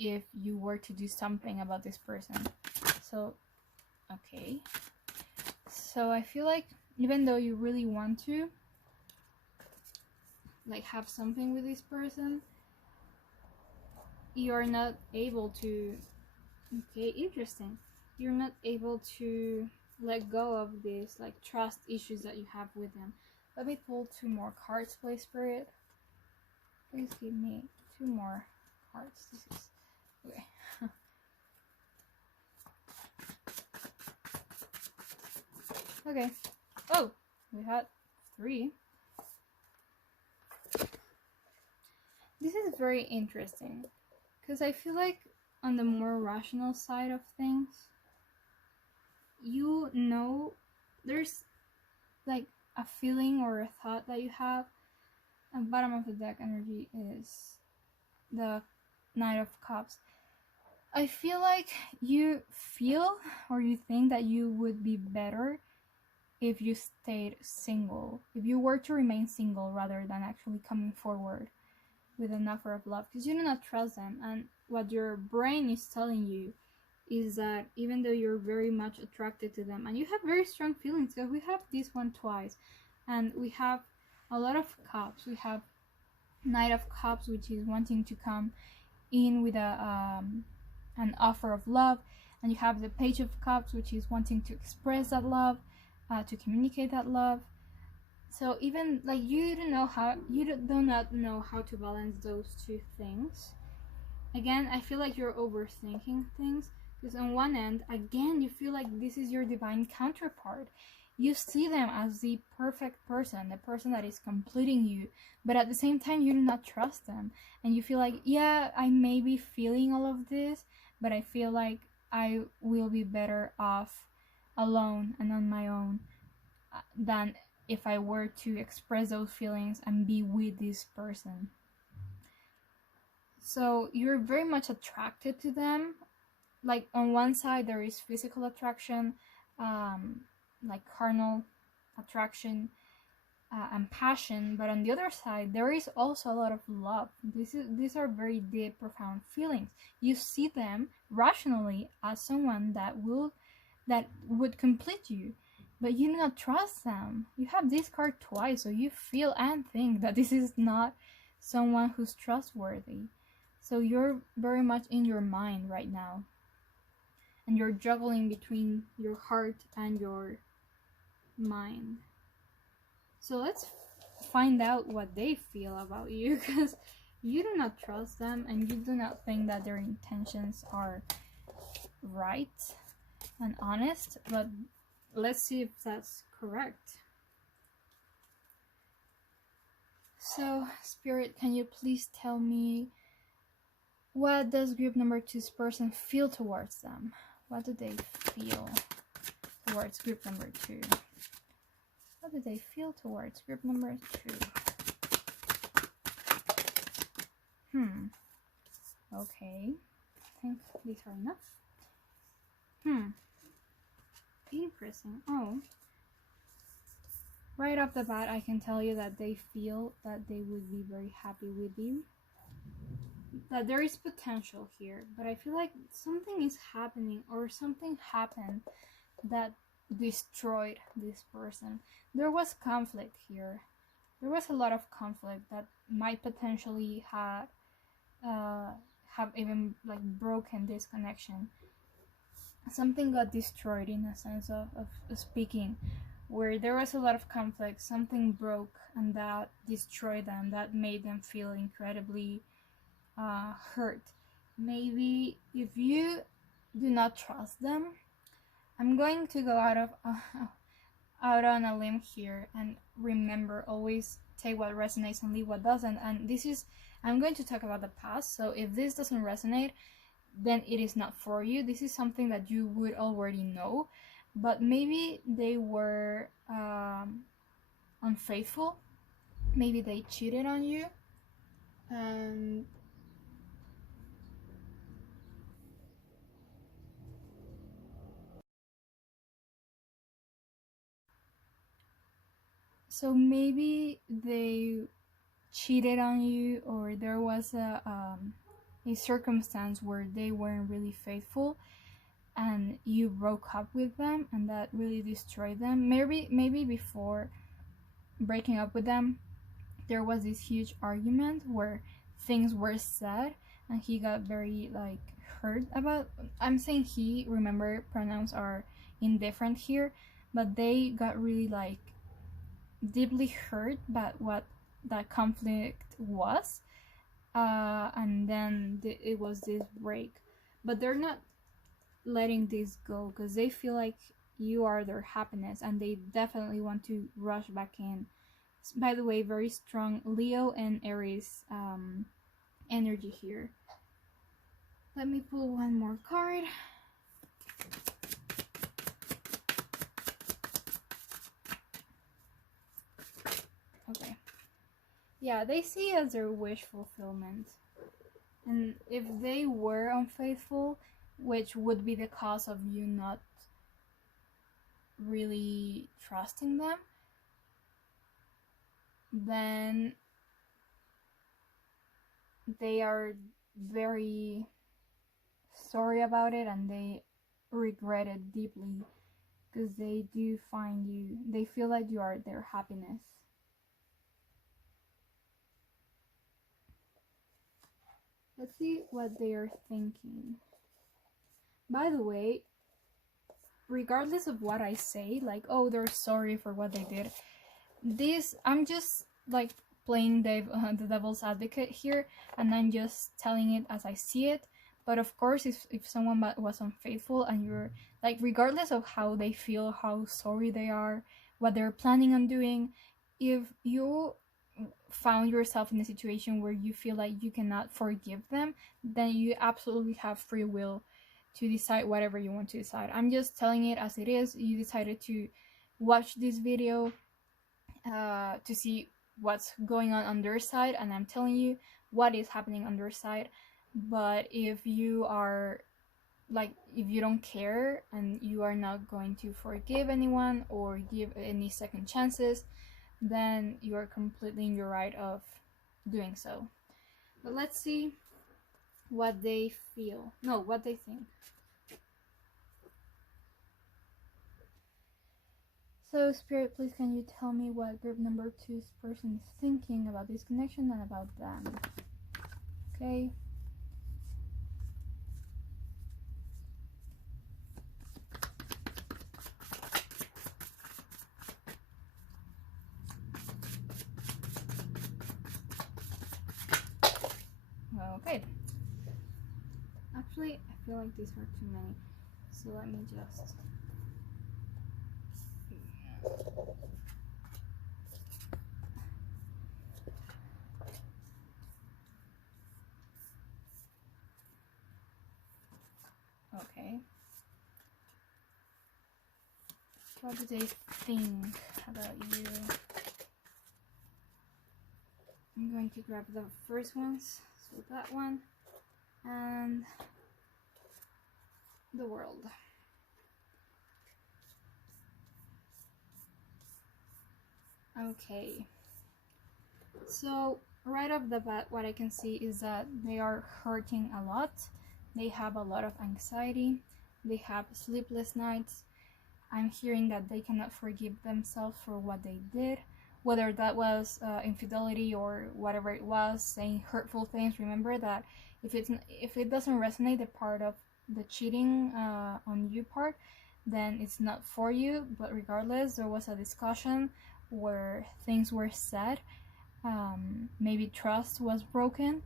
if you were to do something about this person. So, okay. So I feel like even though you really want to like have something with this person, you're not able to. Okay, interesting. You're not able to let go of this like trust issues that you have with them. Let me pull 2 more cards, please, Spirit. Please give me 2 more cards. This is okay. Okay. Oh, we had 3. This is very interesting because I feel like on the more rational side of things, you know, there's like a feeling or a thought that you have. And bottom of the deck energy is the Knight of Cups. I feel like you feel or you think that you would be better if you stayed single, if you were to remain single rather than actually coming forward with an offer of love, because you do not trust them. And what your brain is telling you is that even though you're very much attracted to them and you have very strong feelings, because we have this one twice and we have a lot of cups. We have Knight of Cups, which is wanting to come in with an offer of love, and you have the Page of Cups, which is wanting to express that love, to communicate that love. So even like you do not know how to balance those 2 things. Again, I feel like you're overthinking things. Because on one end, again, you feel like this is your divine counterpart. You see them as the perfect person, the person that is completing you, but at the same time, you do not trust them. And you feel like, yeah, I may be feeling all of this, but I feel like I will be better off alone and on my own than if I were to express those feelings and be with this person. So you're very much attracted to them. Like on one side there is physical attraction, like carnal attraction, and passion, but on the other side there is also a lot of love. These are very deep, profound feelings. You see them rationally as someone that would complete you, but you do not trust them. You have this card twice, so you feel and think that this is not someone who's trustworthy. So you're very much in your mind right now, and you're juggling between your heart and your mind. So let's find out what they feel about you, because you do not trust them and you do not think that their intentions are right and honest, but let's see if that's correct. So, Spirit, can you please tell me, what does group number 2's person feel towards them? What do they feel towards group number 2? What do they feel towards group number 2? Okay. I think these are enough. Interesting. Oh. Right off the bat, I can tell you that they feel that they would be very happy with you. That there is potential here, but I feel like something is happening, or something happened that destroyed this person. There was conflict here. There was a lot of conflict that might potentially have even like broken this connection. Something got destroyed, in a sense of speaking, where there was a lot of conflict. Something broke and that destroyed them, that made them feel incredibly hurt. Maybe if you do not trust them, I'm going to go out on a limb here, and remember, always take what resonates and leave what doesn't. And I'm going to talk about the past, so if this doesn't resonate, then it is not for you. This is something that you would already know, but maybe they were unfaithful. Maybe they cheated on you, and so maybe they cheated on you, or there was a circumstance where they weren't really faithful and you broke up with them, and that really destroyed them. Maybe before breaking up with them there was this huge argument where things were said and he got very like hurt about. I'm saying he, remember, pronouns are indifferent here, but they got really like deeply hurt by what that conflict was, and then it was this break. But they're not letting this go because they feel like you are their happiness, and they definitely want to rush back in. By the way, very strong Leo and Aries energy here. Let me pull one more card. Okay. Yeah, they see it as their wish fulfillment. And if they were unfaithful, which would be the cause of you not really trusting them, then they are very sorry about it and they regret it deeply, because they do find you, they feel like you are their happiness. Let's see what they are thinking. By the way, regardless of what I say, like, oh, they're sorry for what they did, this, I'm just like playing the devil's advocate here, and I'm just telling it as I see it. But of course, if someone was unfaithful, and you're like, regardless of how they feel, how sorry they are, what they're planning on doing, if you found yourself in a situation where you feel like you cannot forgive them, then you absolutely have free will to decide whatever you want to decide. I'm just telling it as it is. You decided to watch this video to see what's going on their side, and I'm telling you what is happening on their side. But if you are like, if you don't care and you are not going to forgive anyone or give any second chances, then you are completely in your right of doing so. But let's see what they feel. No, what they think. So, Spirit, please can you tell me what group number 2's person is thinking about this connection and about them? Okay. Okay. Actually, I feel like these are too many. So let me just... Okay. What do they think about you? I'm going to grab the first ones. So that one and the world. Okay. So right off the bat, what I can see is that they are hurting a lot. They have a lot of anxiety. They have sleepless nights. I'm hearing that they cannot forgive themselves for what they did, whether that was infidelity or whatever it was, saying hurtful things. Remember that if it doesn't resonate, the part of the cheating on you part, then it's not for you. But regardless, there was a discussion where things were said. Maybe trust was broken,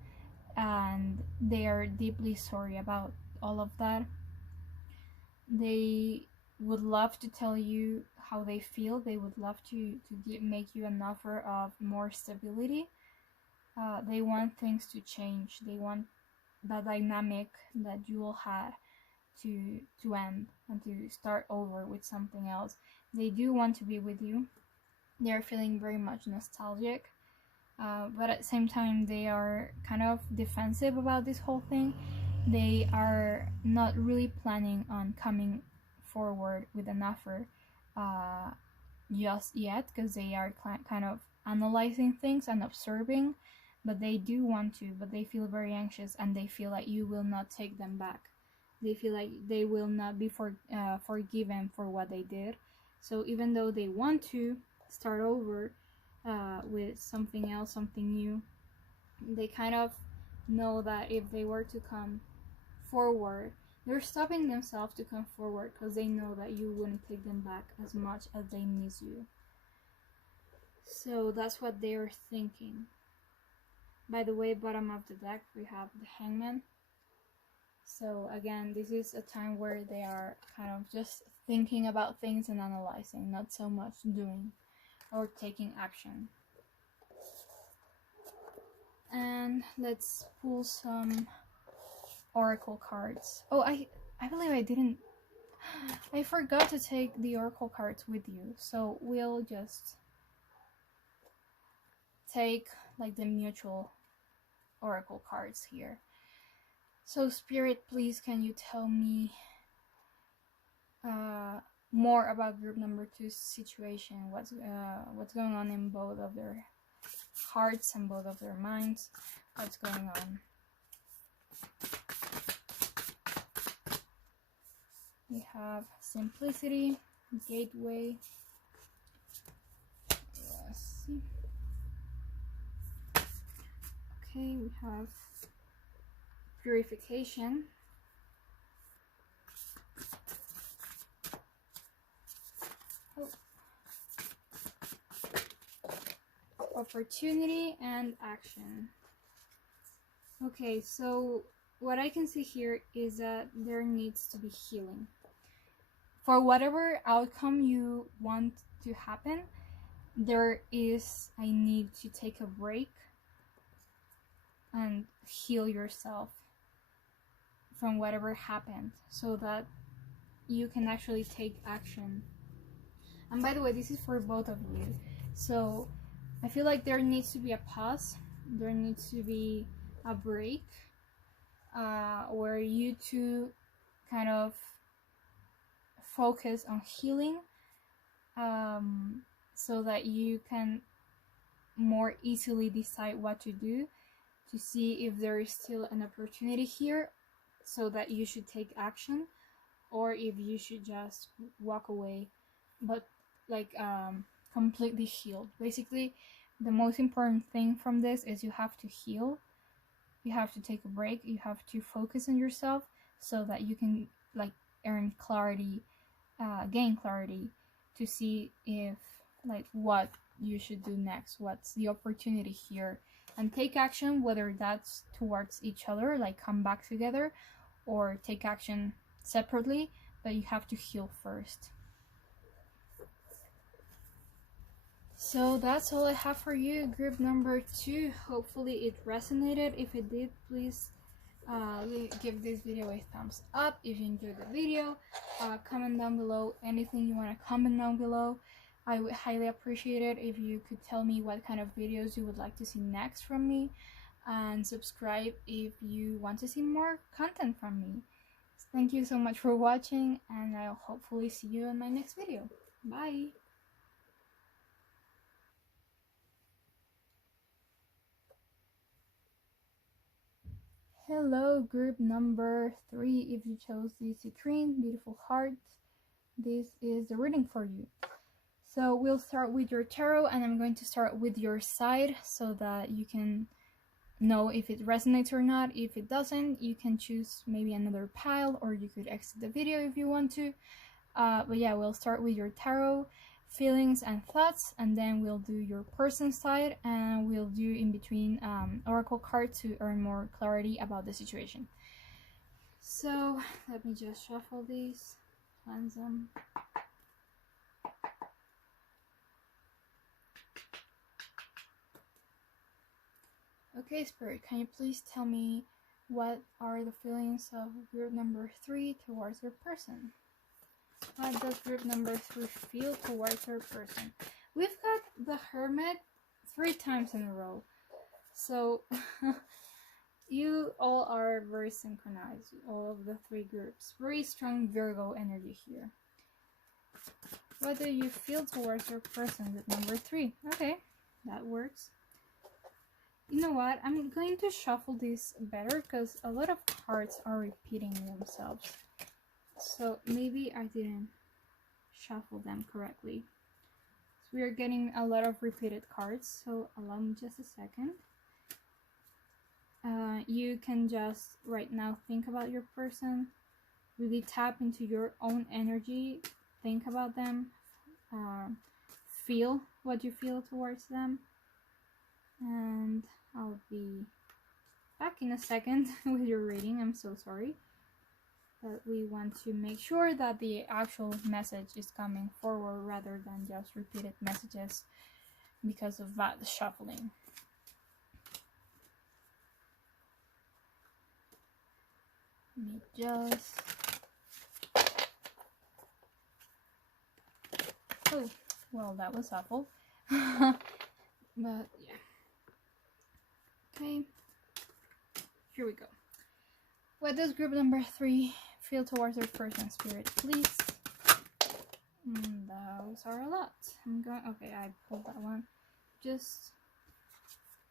and they are deeply sorry about all of that. They would love to tell you how they feel. They would love to make you an offer of more stability. They want things to change. They want the dynamic that you all had to end and to start over with something else. They do want to be with you. They're feeling very much nostalgic, but at the same time they are kind of defensive about this whole thing. They are not really planning on coming forward with an offer just yet, because they are kind of analyzing things and observing, but they do want to, but they feel very anxious, and they feel like you will not take them back. They feel like they will not be forgiven for what they did. So even though they want to start over with something else, something new, they kind of know that if they were to come forward, they're stopping themselves to come forward because they know that you wouldn't take them back as much as they miss you. So that's what they're thinking. By the way, bottom of the deck we have the Hangman. So again, this is a time where they are kind of just thinking about things and analyzing, not so much doing or taking action. And let's pull some oracle cards. Oh, I believe I forgot to take the oracle cards with you, so we'll just take like the mutual oracle cards here. So Spirit, please can you tell me more about group number 2's situation? What's going on in both of their hearts and both of their minds? What's going on? We have simplicity, gateway. Let's see. Okay, we have purification. Oh. Opportunity and action. Okay, so what I can see here is that there needs to be healing. For whatever outcome you want to happen, there is a need to take a break and heal yourself from whatever happened so that you can actually take action. And by the way, this is for both of you. So I feel like there needs to be a pause. There needs to be a break where you two kind of focus on healing so that you can more easily decide what to do, to see if there is still an opportunity here so that you should take action, or if you should just walk away, but like completely healed. Basically, the most important thing from this is you have to heal. You have to take a break. You have to focus on yourself so that you can like earn clarity, gain clarity to see if like what you should do next, what's the opportunity here, and take action, whether that's towards each other, like come back together, or take action separately, but you have to heal first. So that's all I have for you, group number 2. Hopefully it resonated. If it did, please give this video a thumbs up if you enjoyed the video. Comment down below anything you want to comment down below. I would highly appreciate it if you could tell me what kind of videos you would like to see next from me, and subscribe if you want to see more content from me. Thank you so much for watching, and I'll hopefully see you in my next video. Bye! Hello, group number 3. If you chose the citrine, beautiful heart, this is the reading for you. So we'll start with your tarot, and I'm going to start with your side so that you can know if it resonates or not. If it doesn't, you can choose maybe another pile, or you could exit the video if you want to. But yeah, we'll start with your tarot, feelings and thoughts, and then we'll do your person side, and we'll do in between oracle cards to earn more clarity about the situation. So let me just shuffle these, cleanse them. Okay, Spirit, can you please tell me what are the feelings of group number 3 towards your person? What does group number 3 feel towards her person? We've got the Hermit 3 times in a row. So you all are very synchronized, all of the 3 groups. Very strong Virgo energy here. What do you feel towards your person with number 3? Okay, that works. You know what? I'm going to shuffle these better because a lot of cards are repeating themselves. So maybe I didn't shuffle them correctly. So we are getting a lot of repeated cards, so allow me just a second. You can just right now think about your person, really tap into your own energy, think about them, feel what you feel towards them, and I'll be back in a second with your reading. I'm so sorry. But we want to make sure that the actual message is coming forward rather than just repeated messages because of that shuffling. Let me just... Oh, well, that was awful. But yeah. Okay. Here we go. What does group number 3 feel towards their person, Spirit, please? Those are a lot. I'm going... Okay, I pulled that one. Just...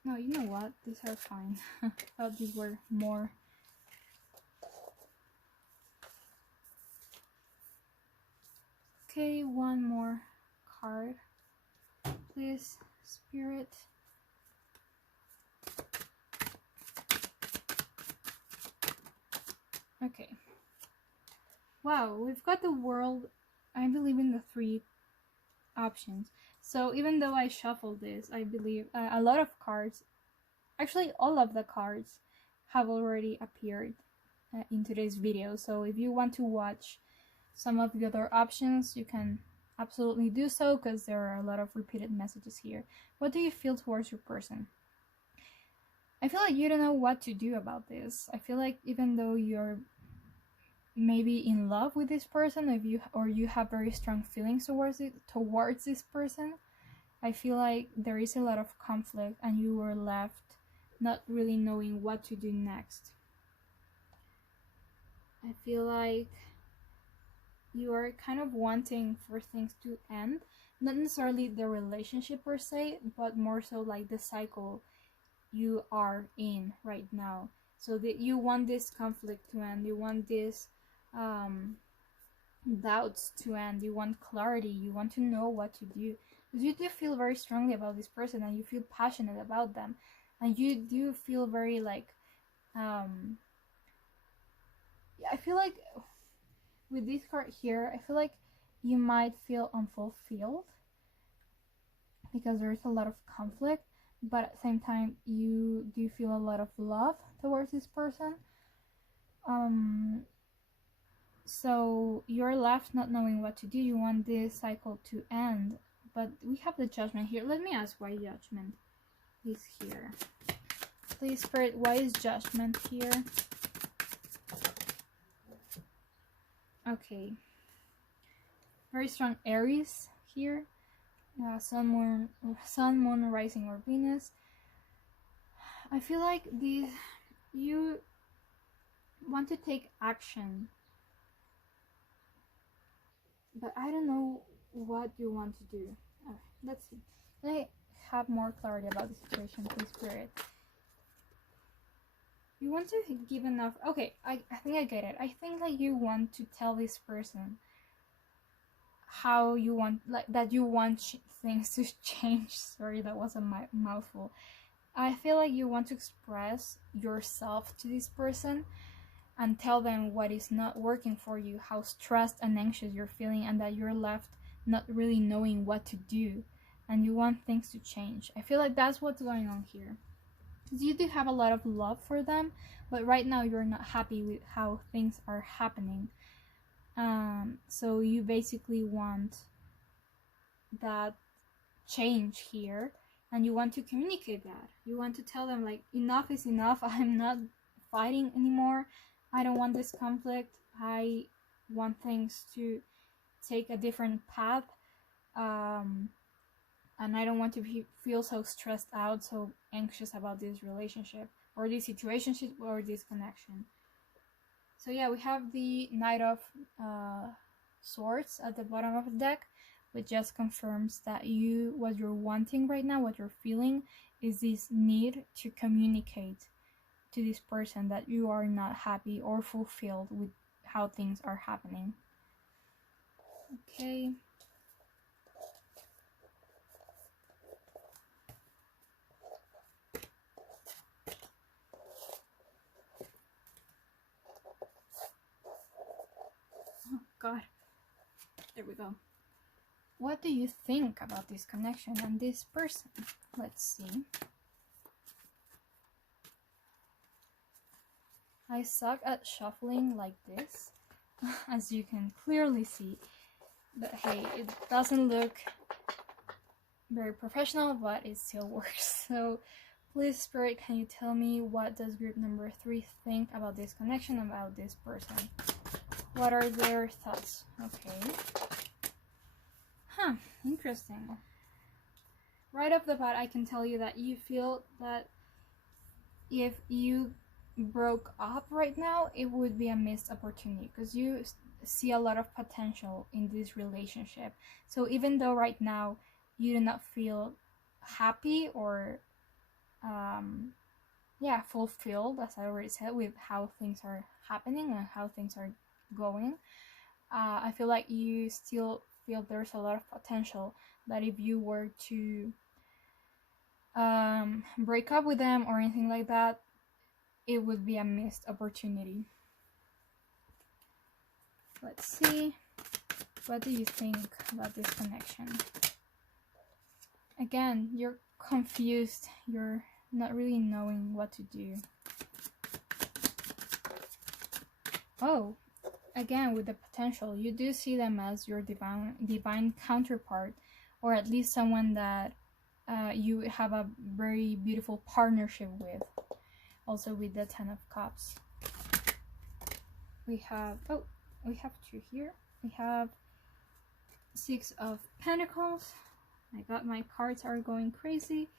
No, you know what? These are fine. I thought these were more... Okay, one more card. Please, Spirit. Okay. Wow, we've got the world. I believe in the 3 options. So even though I shuffled this, I believe a lot of cards, actually all of the cards, have already appeared in today's video. So if you want to watch some of the other options, you can absolutely do so, because there are a lot of repeated messages here. What do you feel towards your person? I feel like you don't know what to do about this. I feel like even though you're maybe in love with this person, or you have very strong feelings towards this person, I feel like there is a lot of conflict and you were left not really knowing what to do next. I feel like you are kind of wanting for things to end, not necessarily the relationship per se, but more so like the cycle you are in right now. So that you want this conflict to end, you want this doubts to end, you want clarity, you want to know what to do, because you do feel very strongly about this person and you feel passionate about them, and you do feel very like I feel like with this card here, I feel like you might feel unfulfilled because there's a lot of conflict, but at the same time you do feel a lot of love towards this person. So you're left not knowing what to do. You want this cycle to end, but we have the Judgment here. Let me ask why Judgment is here. Please, Spirit, why is Judgment here? Okay. Very strong Aries here. Sun, Moon, Rising, or Venus. I feel like you want to take action, but I don't know what you want to do. Let's see. Let me have more clarity about the situation, please, Spirit. You want to give enough. Okay, I think I get it. I think that you want to tell this person how you want, like, that you want things to change. Sorry, that was a mouthful. I feel like you want to express yourself to this person and tell them what is not working for you, how stressed and anxious you're feeling, and that you're left not really knowing what to do, and you want things to change. I feel like that's what's going on here. You do have a lot of love for them, but right now you're not happy with how things are happening. So you basically want that change here, and you want to communicate that. You want to tell them, like, enough is enough. I'm not fighting anymore. I don't want this conflict. I want things to take a different path. And I don't want to feel so stressed out, so anxious about this relationship, or this situationship, or this connection. So yeah, we have the Knight of Swords at the bottom of the deck, which just confirms that what you're wanting right now, what you're feeling, is this need to communicate to this person that you are not happy or fulfilled with how things are happening. Okay. Oh God. There we go. What do you think about this connection and this person? Let's see. I suck at shuffling like this, as you can clearly see. But hey, it doesn't look very professional, but it still works. So please, Spirit, can you tell me, what does group number 3 think about this connection, about this person? What are their thoughts? Okay. Huh, interesting. Right off the bat, I can tell you that you feel that if you broke up right now, it would be a missed opportunity, because you see a lot of potential in this relationship. So even though right now you do not feel happy or fulfilled, as I already said, with how things are happening and how things are going, I feel like you still feel there's a lot of potential, that if you were to break up with them or anything like that, it would be a missed opportunity. Let's see. What do you think about this connection? Again, you're confused. You're not really knowing what to do. Oh, again with the potential, you do see them as your divine counterpart, or at least someone that you have a very beautiful partnership with. Also with the Ten of Cups, we have two here. We have Six of Pentacles. My god, my cards are going crazy.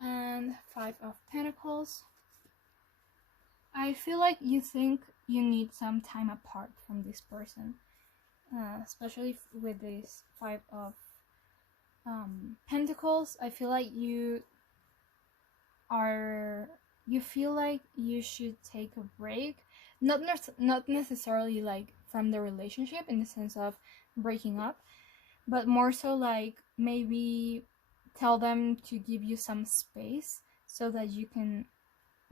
And Five of Pentacles. I feel like you think you need some time apart from this person, especially with this Five of Pentacles. I feel like you feel like you should take a break, not necessarily like from the relationship in the sense of breaking up, but more so like maybe tell them to give you some space so that you can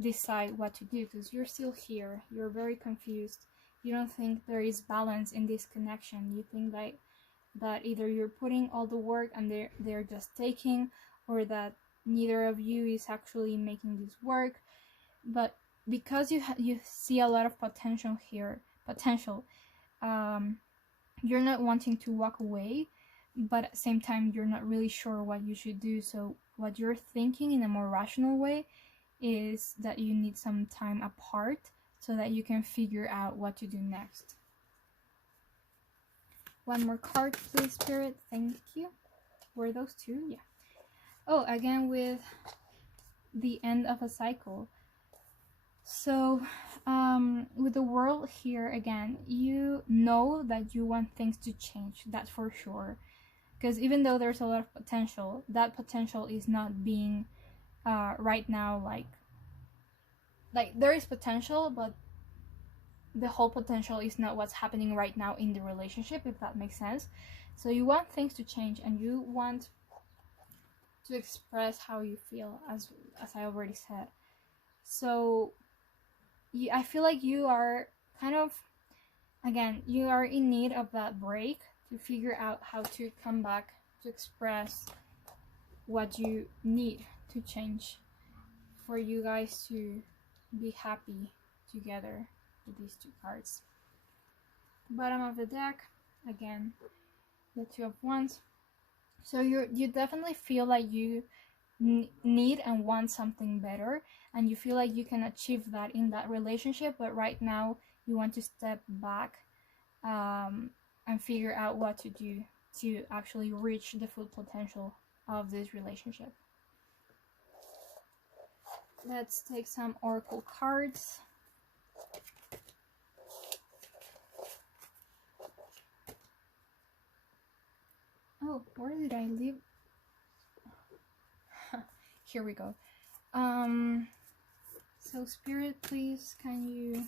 decide what to do, because you're still here, you're very confused, you don't think there is balance in this connection, you think like that either you're putting all the work and they're just taking, or that neither of you is actually making this work. But because you see a lot of potential here, you're not wanting to walk away, but at the same time you're not really sure what you should do. So what you're thinking in a more rational way is that you need some time apart so that you can figure out what to do next. One more card, please, Spirit. Thank you. Were those two? Yeah. Oh, again with the end of a cycle. So with the World here again, you know that you want things to change, that's for sure, because even though there's a lot of potential, that potential is not being right now like there is potential, but the whole potential is not what's happening right now in the relationship, if that makes sense. So you want things to change and you want to express how you feel, as I already said. So I feel like you are kind of, again, you are in need of that break to figure out how to come back to express what you need to change for you guys to be happy together with these two cards. Bottom of the deck, again, the Two of Wands. So you definitely feel like you need and want something better, and you feel like you can achieve that in that relationship, but right now you want to step back and figure out what to do to actually reach the full potential of this relationship. Let's take some oracle cards. Oh, where did I leave? Here we go. So Spirit, please, can you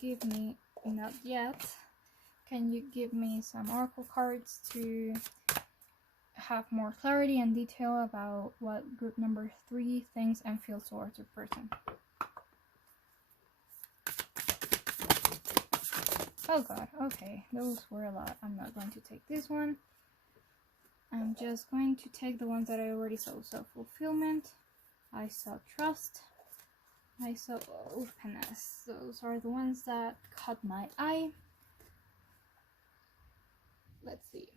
give me, not yet, can you give me some oracle cards to have more clarity and detail about what group number 3 thinks and feels towards a person? Oh god, okay, those were a lot. I'm not going to take this one. I'm just going to take the ones that I already saw. So fulfillment, I saw trust, I saw openness. Those are the ones that caught my eye. Let's see.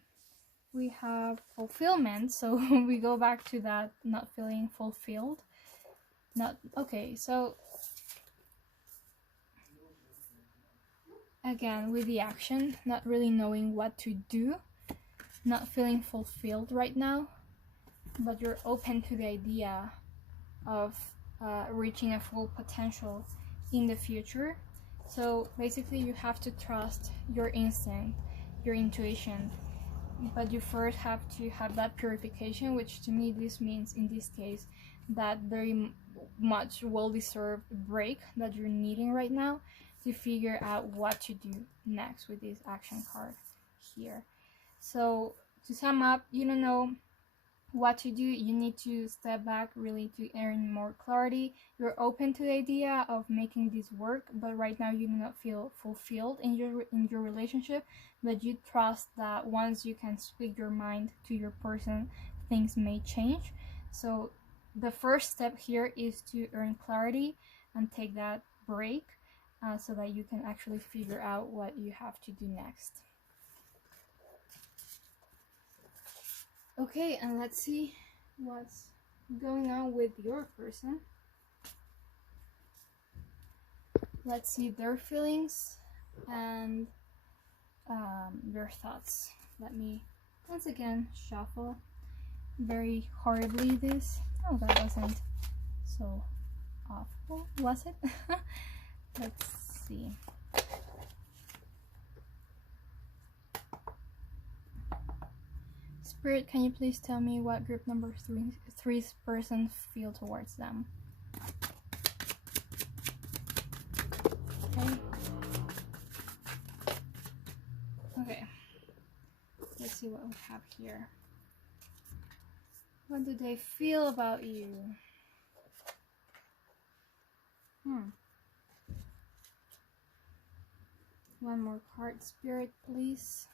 We have fulfillment, so we go back to that not feeling fulfilled. Okay, so again with the action, not really knowing what to do, not feeling fulfilled right now, but you're open to the idea of reaching a full potential in the future. So basically you have to trust your instinct, your intuition, but you first have to have that purification, which to me this means in this case that very much well-deserved break that you're needing right now to figure out what to do next with this action card here. So to sum up, you don't know what to do, you need to step back really to earn more clarity. You're open to the idea of making this work, but right now you do not feel fulfilled in your relationship, but you trust that once you can speak your mind to your person, things may change. So the first step here is to earn clarity and take that break so that you can actually figure out what you have to do next. Okay, and let's see what's going on with your person. Let's see their feelings and their thoughts. Let me once again shuffle very horribly this. Oh, that wasn't so awful, was it? Let's see. Spirit, can you please tell me what group number three's person feel towards them? Okay. Okay. Let's see what we have here. What do they feel about you? One more card, Spirit, please.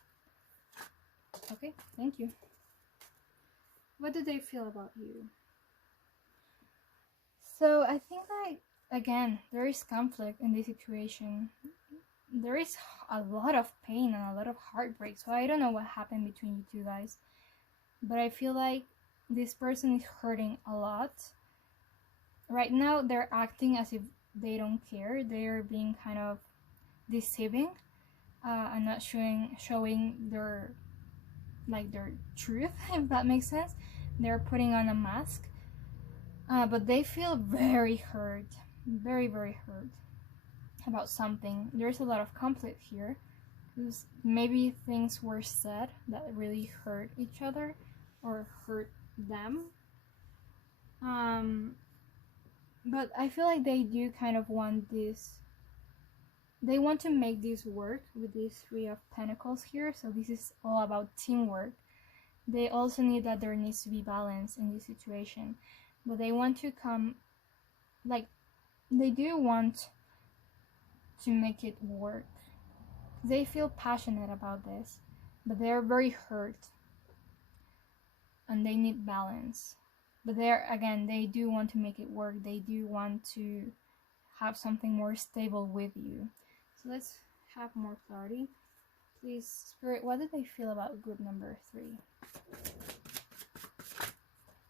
Okay, thank you. What do they feel about you? So I think that, again, there is conflict in this situation. There is a lot of pain and a lot of heartbreak. So I don't know what happened between you two guys. But I feel like this person is hurting a lot. Right now, they're acting as if they don't care. They're being kind of deceiving and not showing their truth, if that makes sense. They're putting on a mask, but they feel very hurt, very hurt about something. There's a lot of conflict here because maybe things were said that really hurt each other or hurt them, but I feel like they do kind of want this. They want to make this work with these Three of Pentacles here, so this is all about teamwork. They also need that there needs to be balance in this situation, but they want to come, like, they do want to make it work. They feel passionate about this, but they're very hurt and they need balance. But they do want to make it work. They do want to have something more stable with you. So let's have more clarity. Please, Spirit, what did they feel about group number 3?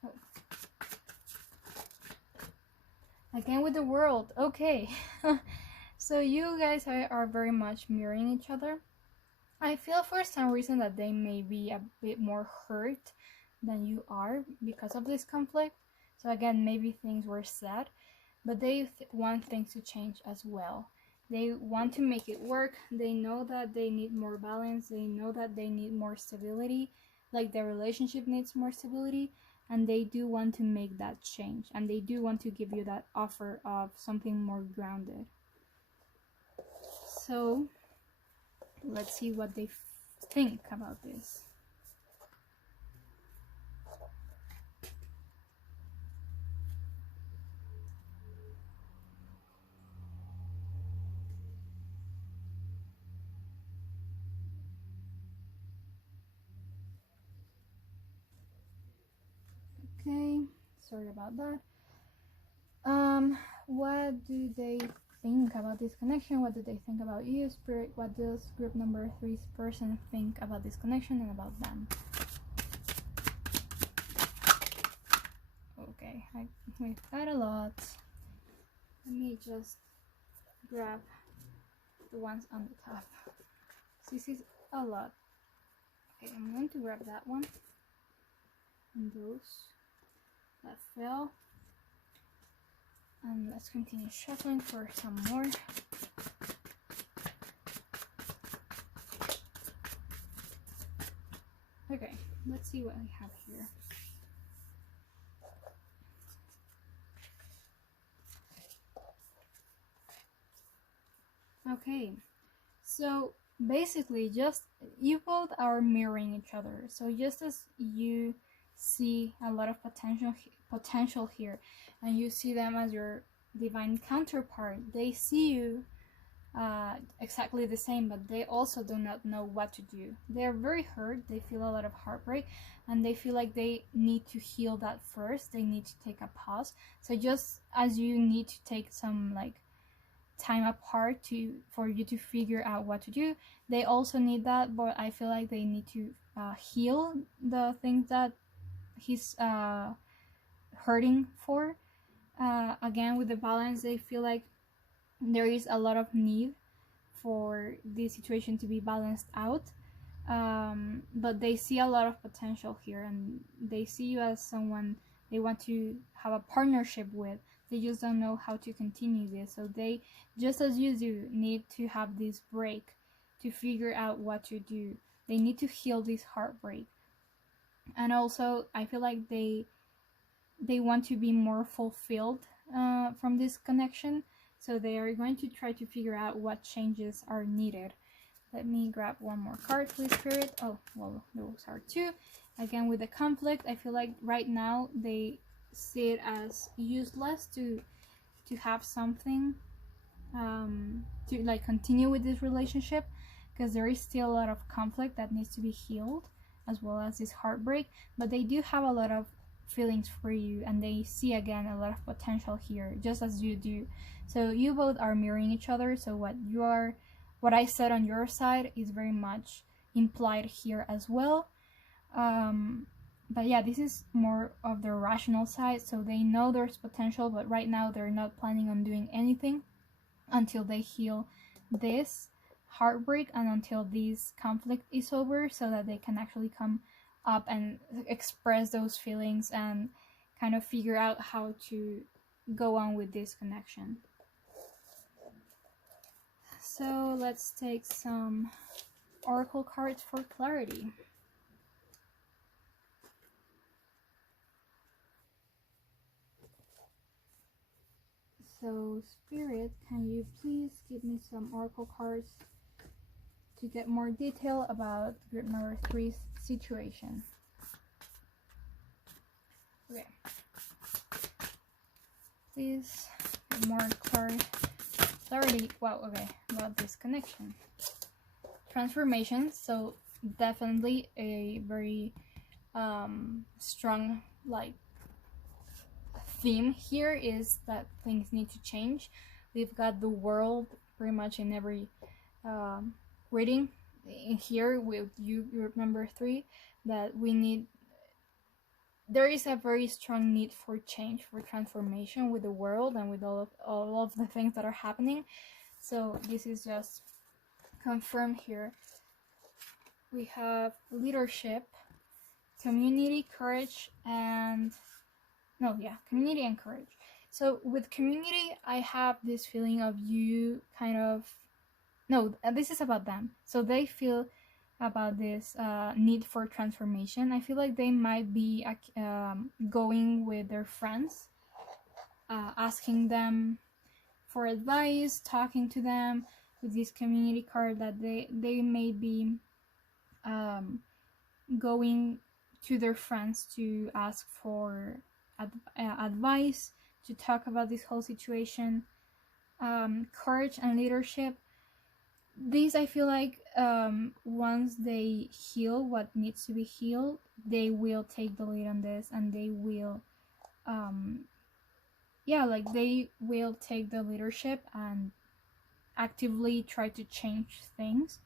Oh. Again with the World. Okay. So you guys are very much mirroring each other. I feel for some reason that they may be a bit more hurt than you are because of this conflict. So again, maybe things were said, but they want things to change as well. They want to make it work. They know that they need more balance. They know that they need more stability. Like their relationship needs more stability. And they do want to make that change. And they do want to give you that offer of something more grounded. So, let's see what they think about this. Okay, sorry about that. What do they think about this connection? What do they think about you, Spirit? What does group number 3's person think about this connection and about them? Okay, we've got a lot. Let me just grab the ones on the top. This is a lot. Okay, I'm going to grab that one. And those that fell. And let's continue shuffling for some more. Okay, let's see what we have here. Okay, so basically just you both are mirroring each other. So just as you see a lot of potential here and you see them as your divine counterpart, they see you exactly the same, but they also do not know what to do. They're very hurt, they feel a lot of heartbreak, and they feel like they need to heal that first. They need to take a pause. So just as you need to take some like time apart for you to figure out what to do, they also need that, but I feel like they need to heal the things that he's hurting for. Again, with the balance, they feel like there is a lot of need for this situation to be balanced out, but they see a lot of potential here, and they see you as someone they want to have a partnership with. They just don't know how to continue this, so they, just as you do, need to have this break to figure out what to do. They need to heal this heartbreak, and also I feel like they want to be more fulfilled from this connection, so they are going to try to figure out what changes are needed. Let me grab one more card, please, Spirit. Oh, well, those are two. Again, with the conflict, I feel like right now they see it as useless to have something to like continue with this relationship, because there is still a lot of conflict that needs to be healed, as well as this heartbreak. But they do have a lot of feelings for you, and they see again a lot of potential here, just as you do. So you both are mirroring each other. So what I said on your side is very much implied here as well. But yeah, this is more of the rational side. So they know there's potential, but right now they're not planning on doing anything until they heal this heartbreak and until this conflict is over, so that they can actually come up and express those feelings and kind of figure out how to go on with this connection. So let's take some oracle cards for clarity. So Spirit, can you please give me some oracle cards to get more detail about group number 3's situation? Okay. Please get more clarity. Wow, okay, about this connection. Transformation. So definitely a very strong like theme here is that things need to change. We've got the world pretty much in every reading in here with you remember 3, that there is a very strong need for change, for transformation with the world and with all of the things that are happening. So this is just confirmed here. We have leadership, community, courage, and community and courage. So with community, I have this feeling of you kind of, this is about them. So they feel about this need for transformation. I feel like they might be going with their friends, asking them for advice, talking to them with this community card, that they may be going to their friends to ask for advice, to talk about this whole situation. Courage and leadership, these I feel like once they heal what needs to be healed, they will take the lead on this, and they will they will take the leadership and actively try to change things.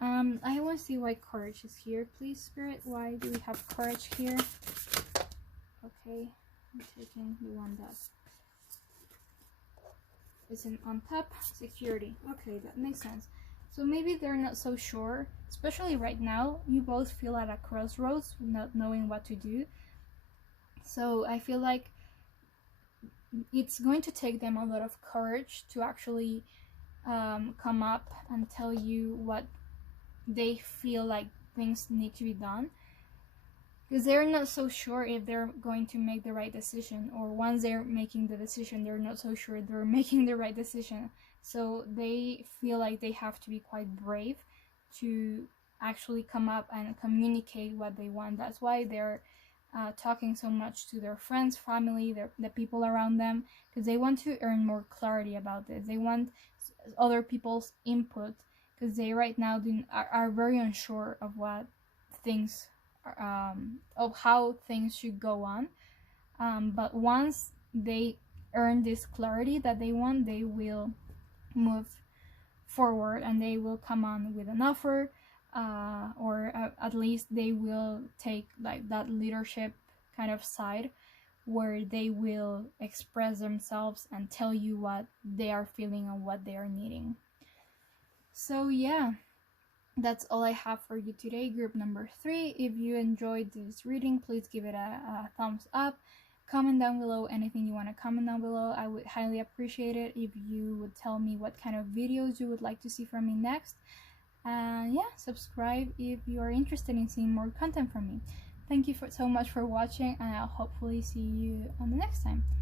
I want to see why courage is here, please, Spirit. Why do we have courage here? Okay, I'm taking the one that isn't on top. Security. Okay, that makes sense. So maybe they're not so sure, especially right now. You both feel at a crossroads, not knowing what to do. So I feel like it's going to take them a lot of courage to actually come up and tell you what they feel like things need to be done, because they're not so sure if they're going to make the right decision, or once they're making the decision, they're not so sure they're making the right decision. So they feel like they have to be quite brave to actually come up and communicate what they want. That's why they're talking so much to their friends, family, the people around them, because they want to earn more clarity about this. They want other people's input, because they right now are very unsure of what things of how things should go on. But once they earn this clarity that they want, they will move forward and they will come on with an offer, or at least they will take like that leadership kind of side where they will express themselves and tell you what they are feeling and what they are needing. So yeah, that's all I have for you today, group number 3. If you enjoyed this reading, please give it a thumbs up. Comment down below anything you want to comment down below. I would highly appreciate it if you would tell me what kind of videos you would like to see from me next. And yeah, subscribe if you are interested in seeing more content from me. Thank you so much for watching, and I'll hopefully see you on the next time.